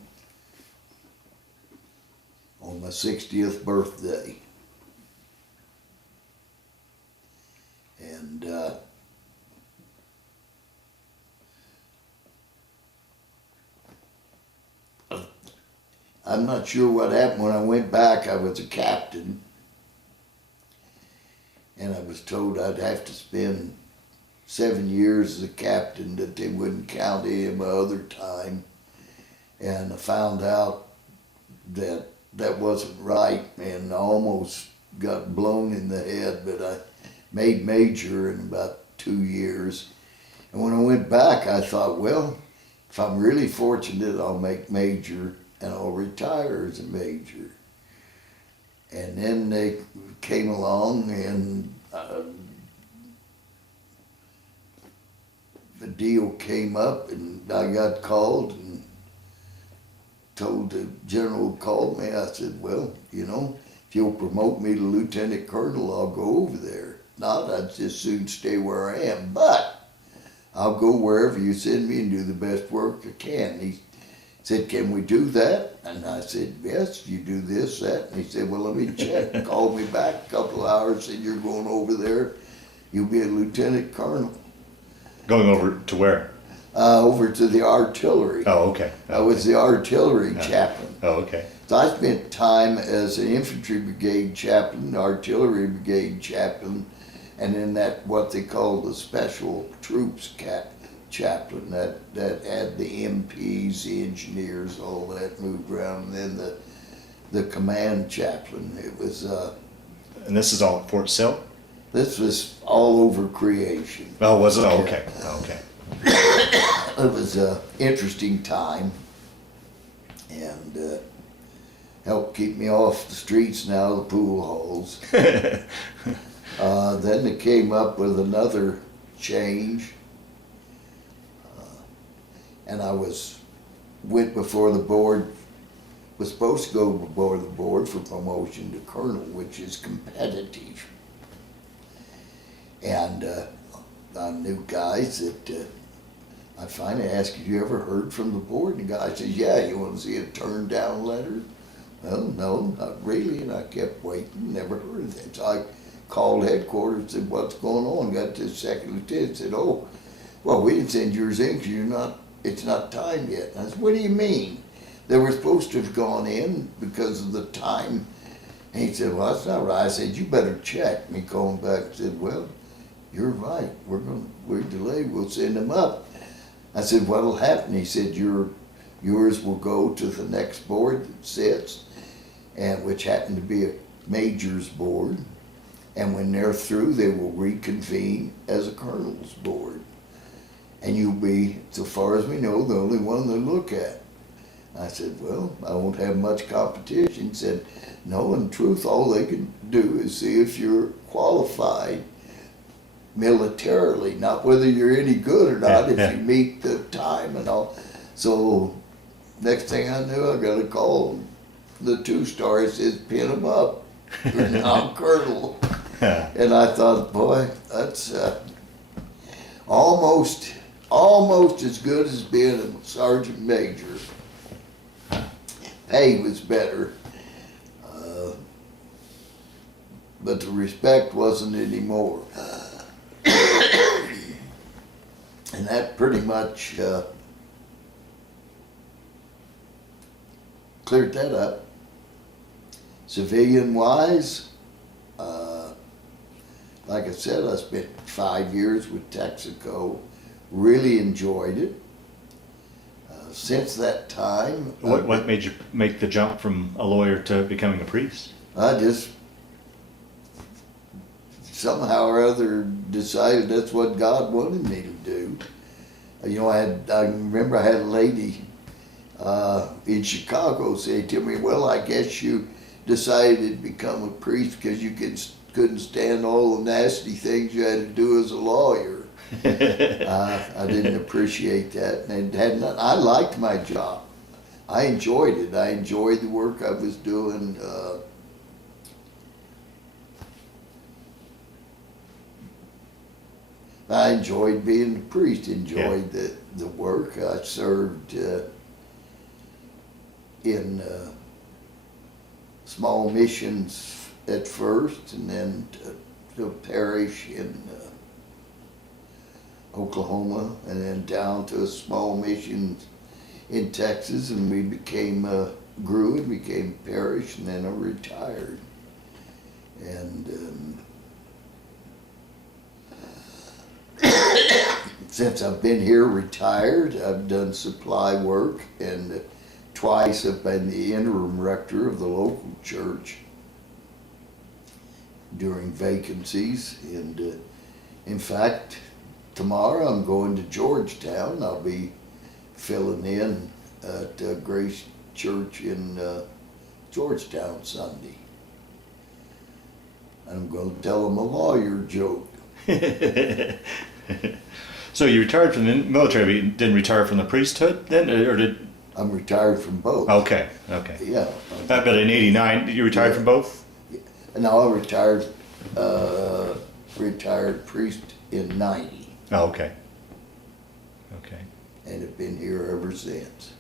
on my 60th birthday. And I'm not sure what happened. When I went back, I was a captain. And I was told I'd have to spend 7 years as a captain, that they wouldn't count any of my other time. And I found out that that wasn't right, and I almost got blown in the head, but I made major in about 2 years. And when I went back, I thought, well, if I'm really fortunate, I'll make major and I'll retire as a major. And then they came along, and the deal came up, and I got called and told the general called me. I said, well, you know, if you'll promote me to lieutenant colonel, I'll go over there. Not, I'd just soon stay where I am, but I'll go wherever you send me and do the best work I can. He said, can we do that? And I said, yes, you do this, that. And he said, well, let me check. Called me back a couple of hours, said, you're going over there, you'll be a lieutenant colonel. Going over to where? Over to the artillery. Oh, okay. I was the artillery chaplain. Oh, okay. So I spent time as an infantry brigade chaplain, artillery brigade chaplain, and then that what they call the special troops chaplain, that had the MPs, the engineers, all that moved around, and then the command chaplain. It was And this is all at Fort Sill? this was all over creation. Oh, was it? Oh, okay. Oh, okay. It was an interesting time, and helped keep me off the streets and out of the pool halls. Then they came up with another change, and I was went before the board, was supposed to go before the board for promotion to colonel, which is competitive. And I knew guys that I finally asked, have you ever heard from the board? And the guy says, yeah, you want to see a turned down letter? Well, no, not really. And I kept waiting, never heard of it. So I called headquarters and said, what's going on? Got to the second lieutenant, said, oh, well, we didn't send yours in because it's not time yet. And I said, what do you mean? They were supposed to have gone in because of the time. And he said, well, that's not right. I said, you better check. And he called back and said, well, you're right. We're delayed. We'll send them up. I said, what'll happen? He said, yours will go to the next board that sits, and which happened to be a major's board. And when they're through, they will reconvene as a colonel's board. And you'll be, so far as we know, the only one they look at. I said, well, I won't have much competition. He said, no, in truth, all they can do is see if you're qualified militarily, not whether you're any good or not, if you meet the time and all. So next thing I knew, I got a call. The 2-star says, pin them up. You're now colonel. And I thought, boy, that's almost as good as being a sergeant major. Pay was better, but the respect wasn't anymore. And that pretty much cleared that up. Civilian-wise, like I said, I spent 5 years with Texaco. Really enjoyed it. Since that time... What made you make the jump from a lawyer to becoming a priest? I just somehow or other decided that's what God wanted me to do. You know, I remember I had a lady in Chicago say to me, well, I guess you decided to become a priest because you couldn't stand all the nasty things you had to do as a lawyer. I didn't appreciate that. And I liked my job. I enjoyed it. I enjoyed the work I was doing. I enjoyed being a priest, enjoyed the work. I served in small missions at first, and then to a parish in Oklahoma, and then down to a small mission in Texas, and we grew and became parish, and then I retired. And since I've been here retired, I've done supply work, and twice I've been the interim rector of the local church during vacancies. And in fact, tomorrow I'm going to Georgetown. I'll be filling in at Grace Church in Georgetown Sunday. I'm going to tell them a lawyer joke. So you retired from the military, but you didn't retire from the priesthood then, or did? I'm retired from both. Okay. Yeah. But in '89, you retired from both? No, I retired priest in '90. Oh, okay. And have been here ever since.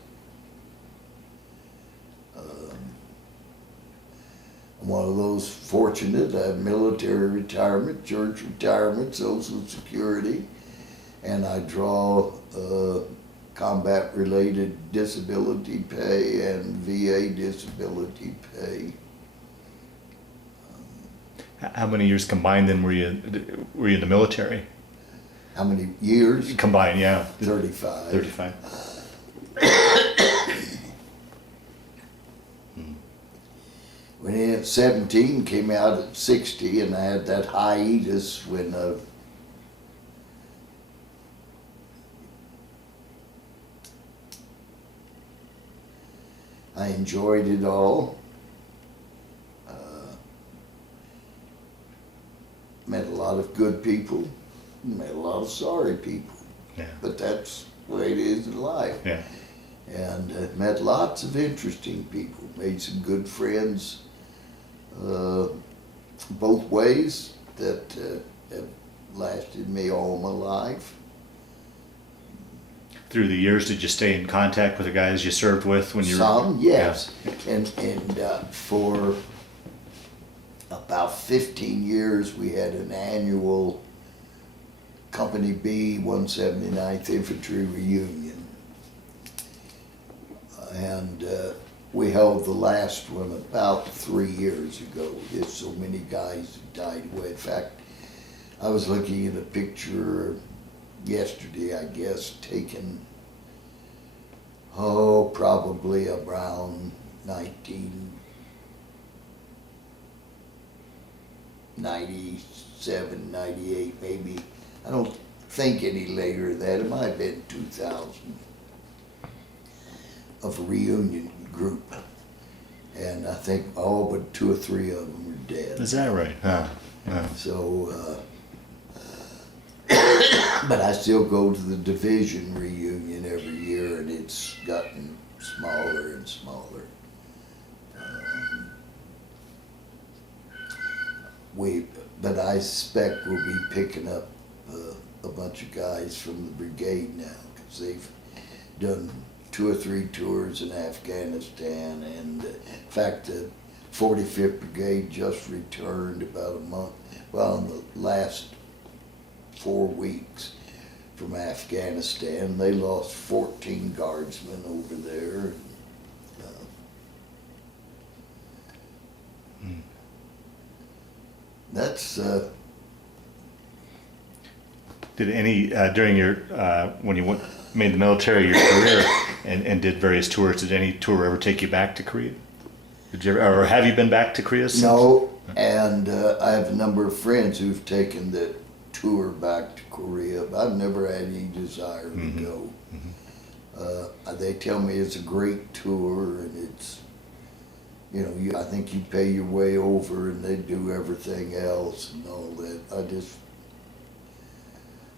I'm one of those fortunate. I have military retirement, church retirement, Social Security, and I draw combat-related disability pay and VA disability pay. How many years combined then were you in the military? How many years? Combined, yeah. 35. 35. Went in at 17, came out at 60, and I had that hiatus when I enjoyed it all. Met a lot of good people, met a lot of sorry people. Yeah. But that's the way it is in life. Yeah. and met lots of interesting people. Made some good friends both ways that have lasted me all my life. Through the years, did you stay in contact with the guys you served with when you were? Some, yes. Yeah. And for about 15 years, we had an annual Company B 179th Infantry Reunion. And we held the last one about 3 years ago. There's so many guys who died away. In fact, I was looking at a picture yesterday, I guess, taken, probably around 1997, 98 maybe. I don't think any later than that. It might have been 2000, of a reunion group. And I think all but 2 or 3 of them are dead. Is that right? Huh. So, but I still go to the division reunion every year, and it's gotten smaller and smaller. But I suspect we'll be picking up a bunch of guys from the brigade now, because they've done 2 or 3 tours in Afghanistan, and in fact, the 45th Brigade just returned about a month, well, in the last 4 weeks from Afghanistan. They lost 14 guardsmen over there. That's Did any during your when you made the military your career and did various tours? Did any tour ever take you back to Korea? Did you ever, or have you been back to Korea since? No, and I have a number of friends who've taken the tour back to Korea, but I've never had any desire to go. They tell me it's a great tour, and it's, you know, I think you pay your way over and they do everything else and all that.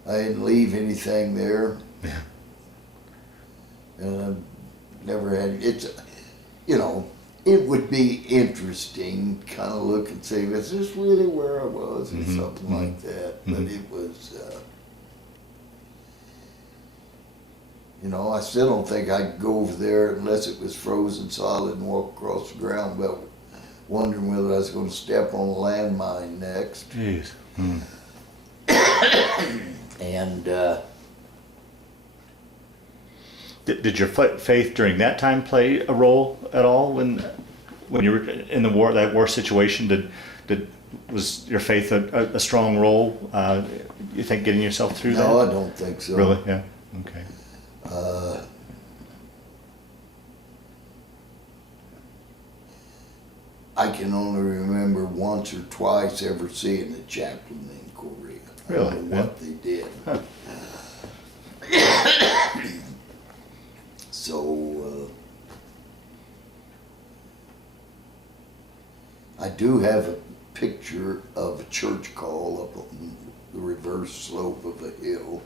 I didn't leave anything there. Yeah. And I've never had, you know, it would be interesting, kind of look and say, is this really where I was, or something like that. But it was, you know, I still don't think I'd go over there unless it was frozen solid and walk across the ground, but wondering whether I was going to step on a landmine next. Jeez. And Did your faith during that time play a role at all when you were in the war, that war situation? Was your faith a strong role? You think getting yourself through that? no, I don't think so. Really? Yeah. Okay. I can only remember once or twice ever seeing a chaplain in Korea. Really? I don't know what they did. Huh. So, I do have a picture of a church call up on the reverse slope of a hill,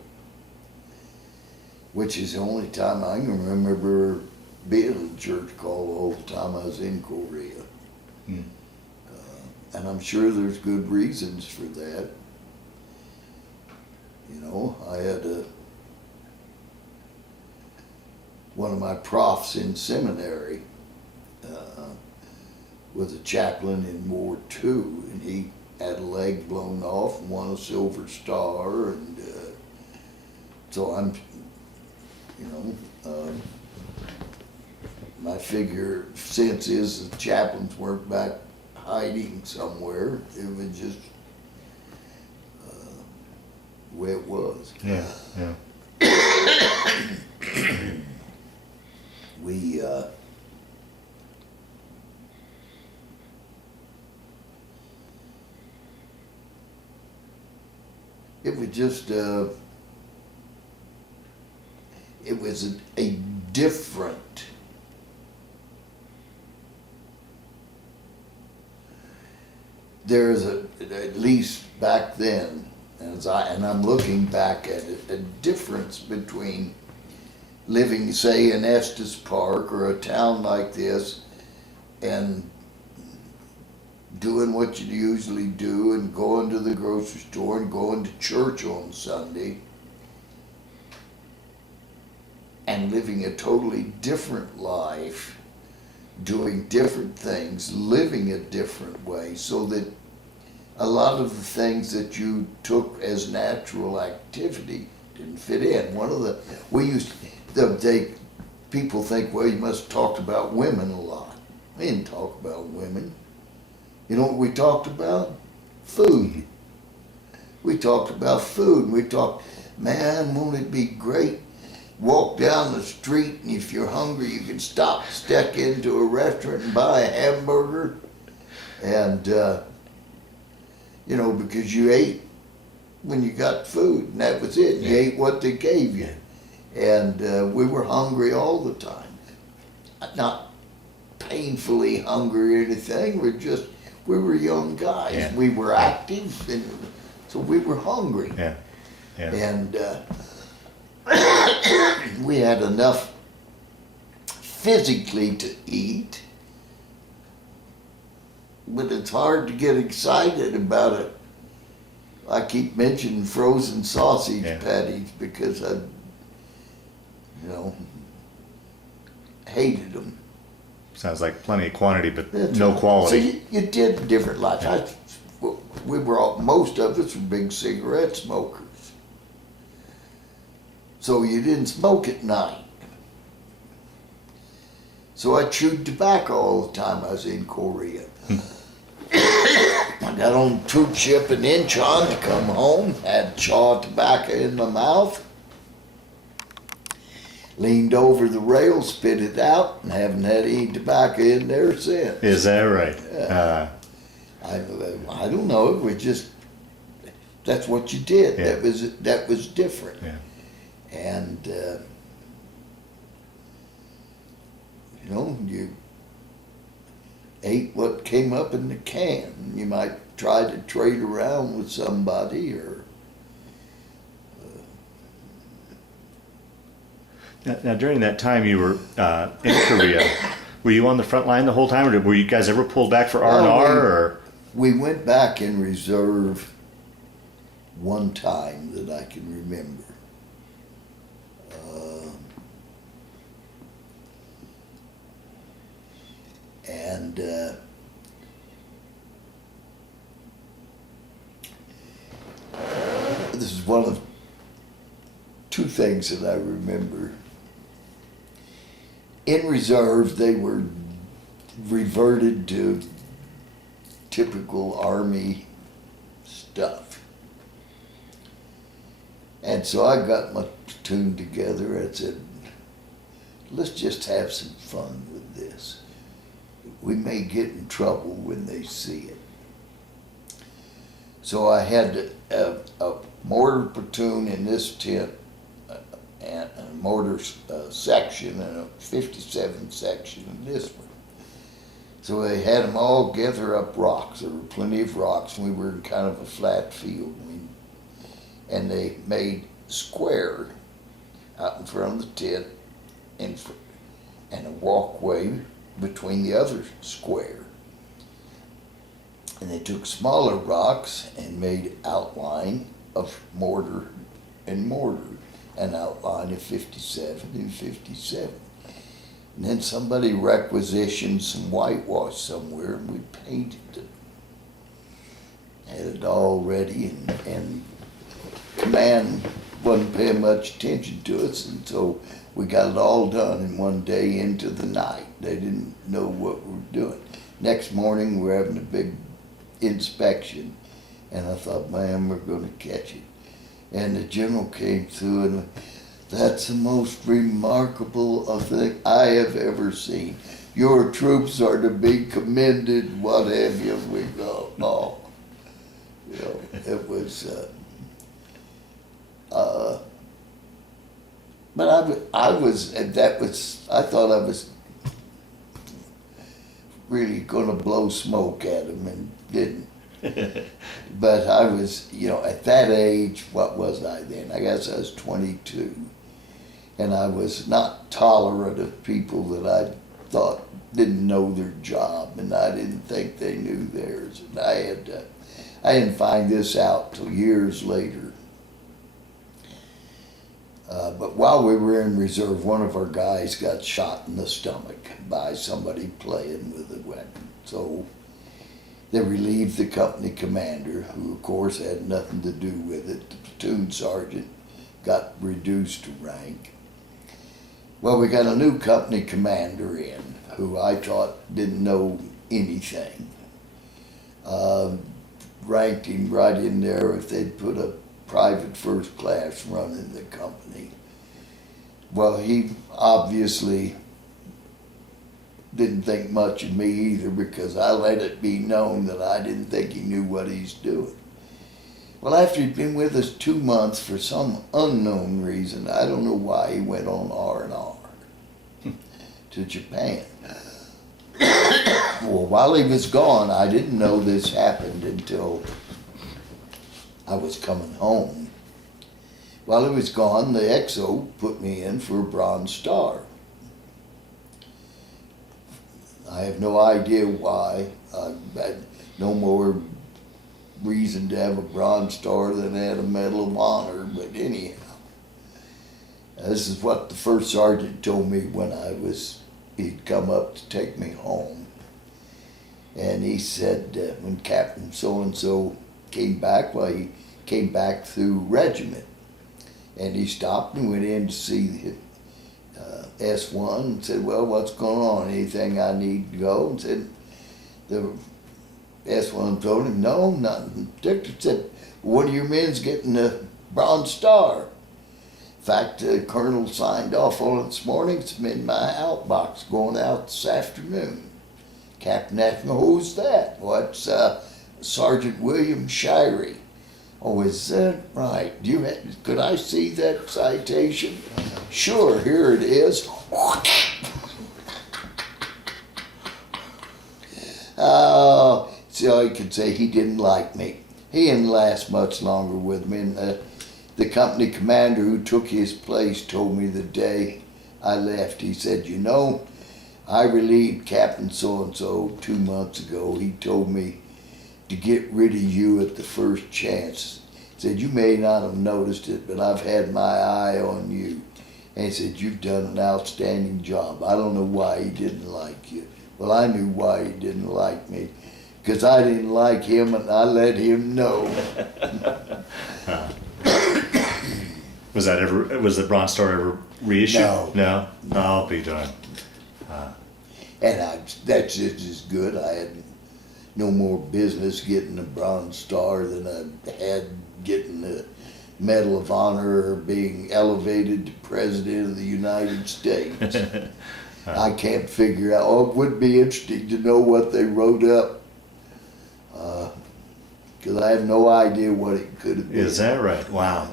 which is the only time I can remember being in church call all the time I was in Korea. And I'm sure there's good reasons for that. You know, I had one of my profs in seminary was a chaplain in War II, and he had a leg blown off and won a Silver Star, and so I'm, you know, my figure sense is the chaplains weren't back hiding somewhere. It was just the way it was. Yeah. Yeah. We it was just it was a different there's at least back then, and I'm looking back at it, a difference between living, say, in Estes Park or a town like this, and doing what you usually do, and going to the grocery store and going to church on Sunday, and living a totally different life, doing different things, living a different way, so that a lot of the things that you took as natural activity didn't fit in. People think, well, you must have talked about women a lot. We didn't talk about women. You know what we talked about? Food. We talked about food. We talked, man, won't it be great? Walk down the street, and if you're hungry, you can stop, step into a restaurant and buy a hamburger. And, because you ate when you got food, and that was it. You ate what they gave you. And we were hungry all the time. Not painfully hungry or anything. We were young guys. Yeah. We were active, and so we were hungry. Yeah. Yeah. And we had enough physically to eat, but it's hard to get excited about it. I keep mentioning frozen sausage patties because I, hated them. Sounds like plenty of quantity, but That's no right. quality. So you did different lives. Most of us were big cigarette smokers. So you didn't smoke at night. So I chewed tobacco all the time I was in Korea. I got on a troop ship in Incheon to come home, had chaw tobacco in my mouth, leaned over the rail, spit it out, and haven't had any tobacco in there since. Is that right? I don't know. It was just, that's what you did. Yeah. That was different. Yeah. And you ate what came up in the can. You might try to trade around with somebody, or Now, during that time you were in Korea, were you on the front line the whole time, or were you guys ever pulled back for R&R? Or we went back in reserve one time that I can remember. And this is one of two things that I remember. In reserve, they were reverted to typical Army stuff. And so I got my platoon together and said, let's just have some fun with this. We may get in trouble when they see it. So I had a mortar platoon in this tent, and a mortar section, and a 57 section in this one. So they had them all gather up rocks. There were plenty of rocks, and we were in kind of a flat field. And they made a square out in front of the tent, and a walkway between the other square. And they took smaller rocks and made outline of mortar and mortar, an outline of 57 and 57. And then somebody requisitioned some whitewash somewhere, and we painted it. Had it all ready, and command wasn't paying much attention to us, and so we got it all done in one day into the night. They didn't know what we were doing. Next morning, we were having a big inspection, and I thought, man, we're going to catch it. And the general came through, and that's the most remarkable thing I have ever seen. Your troops are to be commended, what have you. We go, oh. It was, but I thought I was really going to blow smoke at him, and didn't. But I was, at that age, what was I then? I guess I was 22. and I was not tolerant of people that I thought didn't know their job, and I didn't think they knew theirs. And I didn't find this out till years later. But while we were in reserve, one of our guys got shot in the stomach by somebody playing with a weapon. So they relieved the company commander, who of course had nothing to do with it. The platoon sergeant got reduced to rank. Well, we got a new company commander in, who I thought didn't know anything. Ranked him right in there if they'd put a private first class running the company. Well, he obviously didn't think much of me either, because I let it be known that I didn't think he knew what he's doing. Well, after he'd been with us 2 months, for some unknown reason, I don't know why, he went on R&R to Japan. Well, while he was gone, I didn't know this happened until I was coming home. While he was gone, the XO put me in for a Bronze Star. I have no idea why. I had no more reason to have a Bronze Star than I had a Medal of Honor, but anyhow. This is what the first sergeant told me when he'd come up to take me home. And he said, when Captain so-and-so came back, well, he came back through regiment. And he stopped and went in to see the S1 and said, well, what's going on? Anything I need to go? And said, the S1 told him, no, nothing. Victor said, one of your men's getting a Bronze Star. In fact, the colonel signed off on it this morning. It's in my outbox going out this afternoon. Captain asked me, who's that? Well, it's Sergeant William Shirey. Oh, is that right? Could I see that citation? Sure, here it is. So I could say he didn't like me. He didn't last much longer with me. And the company commander who took his place told me the day I left, he said, you know, I relieved Captain so-and-so 2 months ago. He told me to get rid of you at the first chance. He said, you may not have noticed it, but I've had my eye on you. And he said, you've done an outstanding job. I don't know why he didn't like you. Well, I knew why he didn't like me, because I didn't like him and I let him know. Was the Bronze Star ever reissued? No. No? I'll be darned. And that's just as good. I had no more business getting a Bronze Star than I had getting the Medal of Honor or being elevated to President of the United States. I can't figure out. Oh, it would be interesting to know what they wrote up, because I have no idea what it could have been. Is that right? Wow.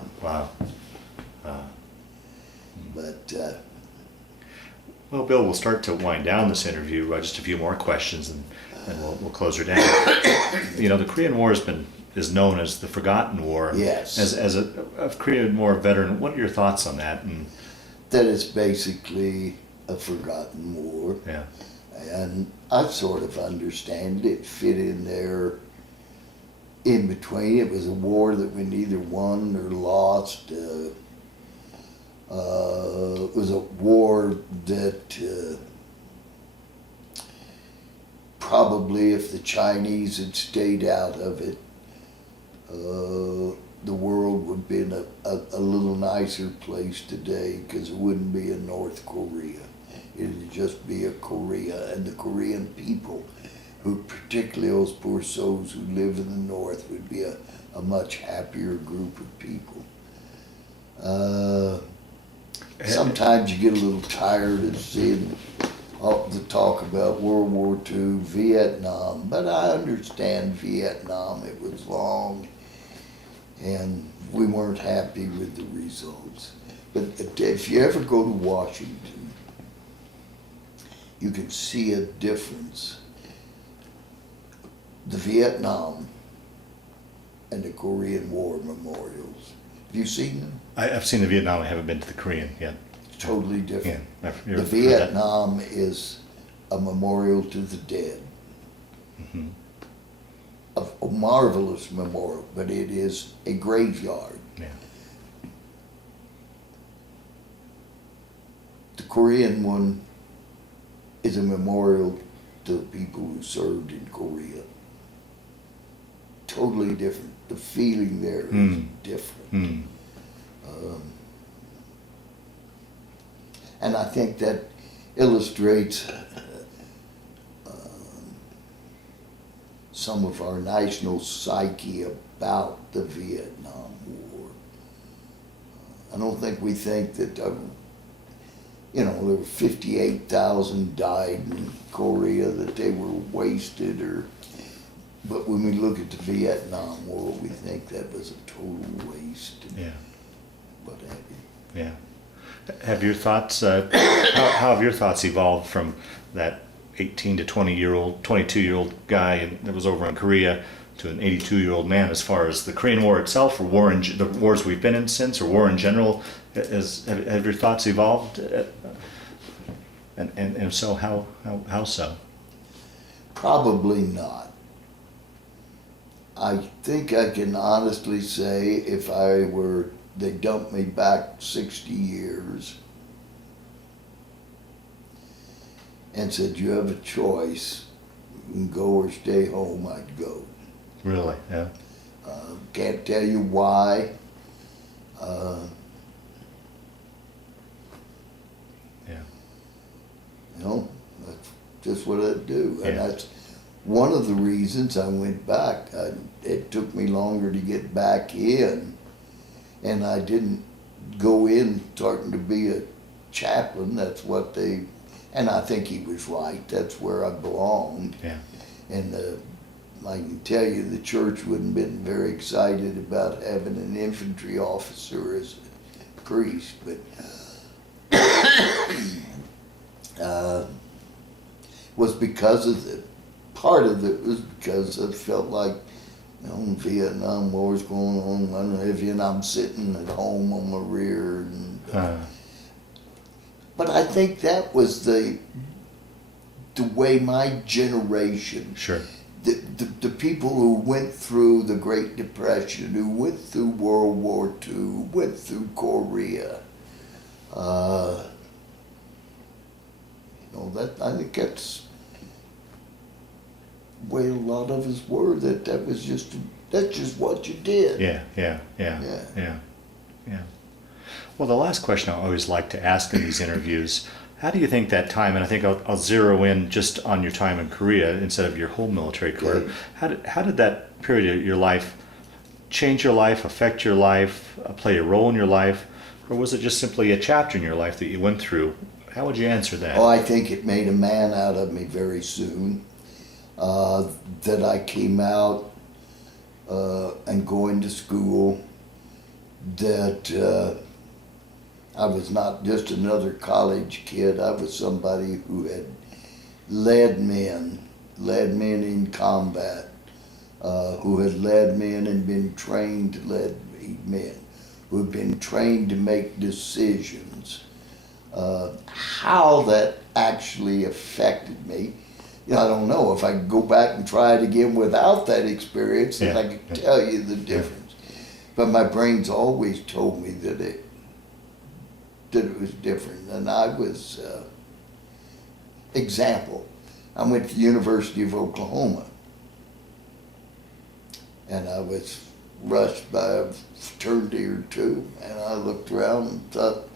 But Well, Bill, we'll start to wind down this interview. Just a few more questions, and we'll close her down. You know, the Korean War is known as the Forgotten War. Yes. As a Korean War veteran, what are your thoughts on that? And that it's basically a forgotten war. yeah, And I sort of understand it. It fit in there in between. It was a war that we neither won or lost. It was a war that probably if the Chinese had stayed out of it, the world would have been a little nicer place today, because it wouldn't be a North Korea. It'd just be a Korea, and the Korean people, who particularly those poor souls who live in the North, would be a much happier group of people. Sometimes you get a little tired of seeing all the talk about World War II, Vietnam, but I understand Vietnam. It was long, and we weren't happy with the results. But if you ever go to Washington, you can see a difference. The Vietnam and the Korean War memorials. Have you seen them? I've seen the Vietnam. I haven't been to the Korean yet. totally different. Yeah, The Vietnam is a memorial to the dead. Mm-hmm. A marvelous memorial, but it is a graveyard. Yeah. The Korean one is a memorial to the people who served in Korea. Totally different. The feeling there is different. Mm. And I think that illustrates some of our national psyche about the Vietnam War. I don't think we think that, there were 58,000 died in Korea, that they were wasted, but when we look at the Vietnam War, we think that was a total waste. Yeah. What have you. Yeah. Have your thoughts, how have your thoughts evolved from that 18 to 22-year-old guy that was over in Korea to an 82-year-old man, as far as the Korean War itself, or the wars we've been in since, or war in general? Have your thoughts evolved? And if so, how so? Probably not. I think I can honestly say if they dumped me back 60 years and said, you have a choice, you can go or stay home, I'd go. Really? Yeah. Can't tell you why. Yeah. That's just what I'd do. And Yeah. that's one of the reasons I went back. It took me longer to get back in, and I didn't go in starting to be a chaplain. And I think he was right. That's where I belonged. Yeah. And I can tell you the church wouldn't have been very excited about having an infantry officer as a priest, but was because of part of it was because I felt like, Vietnam War's going on, and I'm sitting at home on my rear. But I think that was the way my generation, Sure. the people who went through the Great Depression, who went through World War II, went through Korea, I think that's the way a lot of us were, that's just what you did. Yeah. Well, the last question I always like to ask in these interviews, how do you think that time, and I think I'll zero in just on your time in Korea instead of your whole military career, Okay. how did that period of your life change your life, affect your life, play a role in your life, or was it just simply a chapter in your life that you went through? How would you answer that? Oh, I think it made a man out of me very soon. That I came out and going to school, that I was not just another college kid. I was somebody who had led men in combat, who had led men and been trained to lead men, who had been trained to make decisions. How that actually affected me, I don't know. If I could go back and try it again without that experience, then I could tell you the difference. But my brain's always told me that it was different. And I was, example, I went to the University of Oklahoma, and I was rushed by a fraternity or two, and I looked around and thought,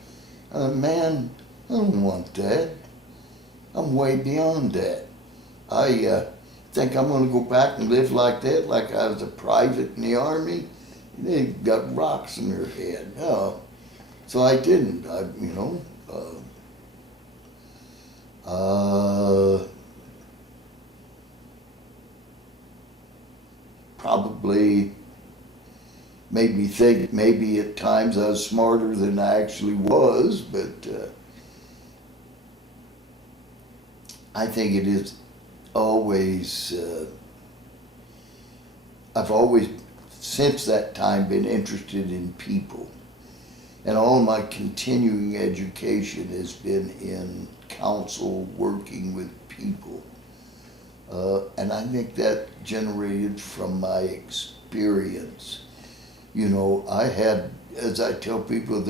man, I don't want that. I'm way beyond that. I think I'm going to go back and live like that, like I was a private in the Army. They got rocks in their head. No. So I didn't. Probably made me think maybe at times I was smarter than I actually was, but I think it is always, I've always, since that time, been interested in people. And all my continuing education has been in counsel, working with people. And I think that generated from my experience. You know, I had, as I tell people,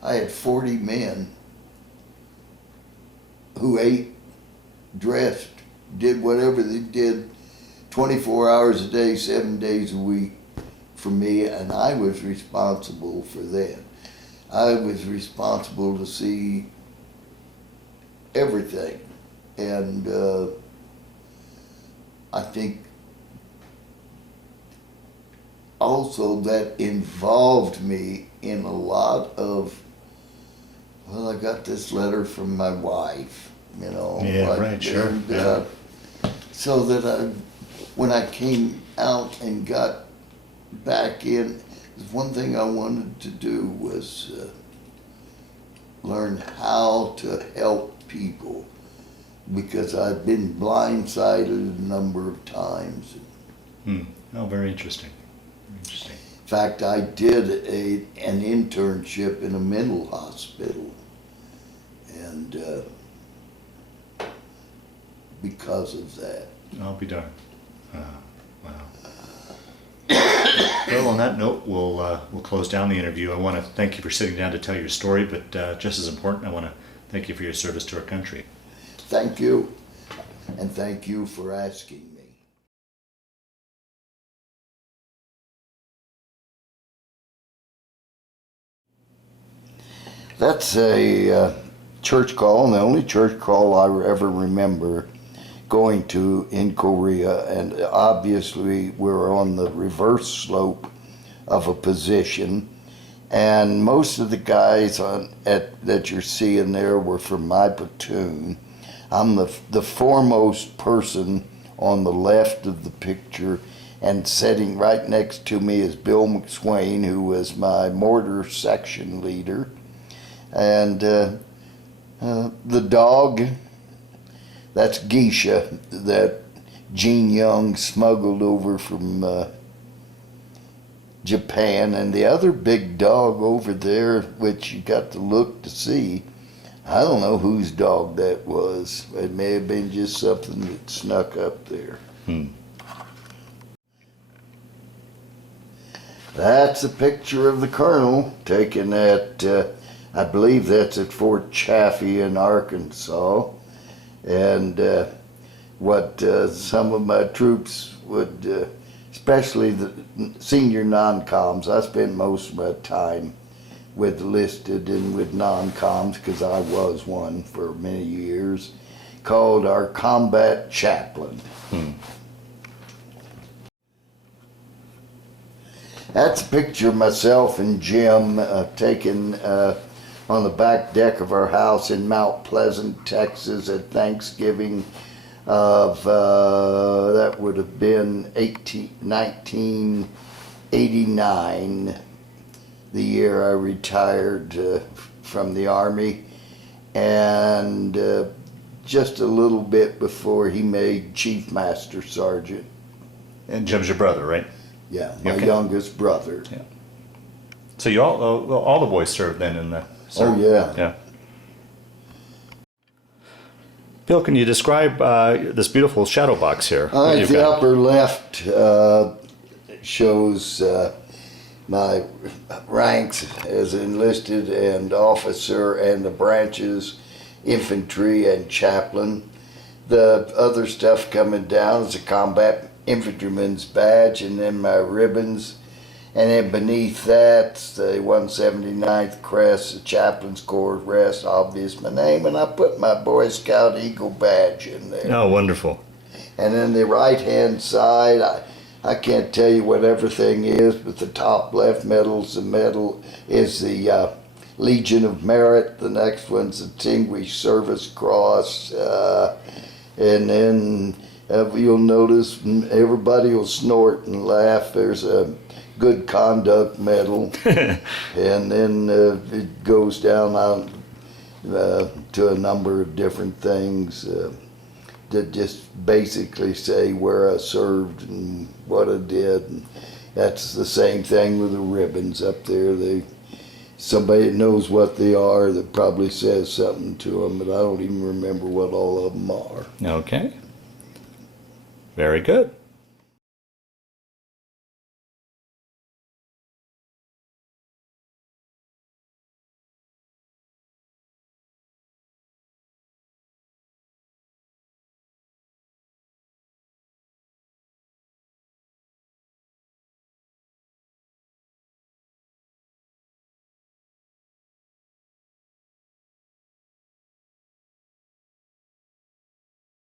I had 40 men who ate, dressed, did whatever they did 24 hours a day, 7 days a week for me, and I was responsible for that. I was responsible to see everything. And I think also that involved me in a lot of, well, I got this letter from my wife, you know. Yeah, like, right, sure. And, Yeah. so that when I came out and got back in, one thing I wanted to do was learn how to help people, because I've been blindsided a number of times. Oh, very interesting. Very interesting. In fact, I did an internship in a mental hospital, and because of that. I'll be darned. Wow. Well, on that note, we'll close down the interview. I want to thank you for sitting down to tell your story, but just as important, I want to thank you for your service to our country. Thank you, and thank you for asking me. That's a church call, and the only church call I ever remember going to in Korea, and obviously we're on the reverse slope of a position, and most of the guys that you're seeing there were from my platoon. I'm the foremost person on the left of the picture, and sitting right next to me is Bill McSwain, who was my mortar section leader, and the dog, that's Geisha, that Gene Young smuggled over from Japan. And the other big dog over there, which you got to look to see, I don't know whose dog that was. It may have been just something that snuck up there. That's a picture of the colonel taken at, I believe that's at Fort Chaffee in Arkansas. And what some of my troops would, especially the senior non-coms, I spent most of my time with listed and with non-coms, because I was one for many years, called our combat chaplain. That's a picture of myself and Jim taken on the back deck of our house in Mount Pleasant, Texas at Thanksgiving of, that would have been 1989, the year I retired from the Army, and just a little bit before he made Chief Master Sergeant. And Jim's your brother, right? Yeah, my Okay. youngest brother. Yeah. So you all the boys served then in the... Oh, yeah. Yeah. Bill, can you describe this beautiful shadow box here? What you've The got? upper left shows my ranks as enlisted and officer, and the branches, infantry and chaplain. The other stuff coming down is a combat infantryman's badge, and then my ribbons. And then beneath that, the 179th crest, the chaplain's corps rest, obvious my name, and I put my Boy Scout Eagle badge in there. Oh, wonderful. And then the right-hand side, I can't tell you what everything is, but the top left medal's the medal is the Legion of Merit. The next one's the Distinguished Service Cross. And then you'll notice everybody will snort and laugh. There's a Good Conduct Medal. And then it goes down on, to a number of different things that just basically say where I served and what I did. And that's the same thing with the ribbons up there. somebody that knows what they are that probably says something to them, but I don't even remember what all of them are. Okay. Very good.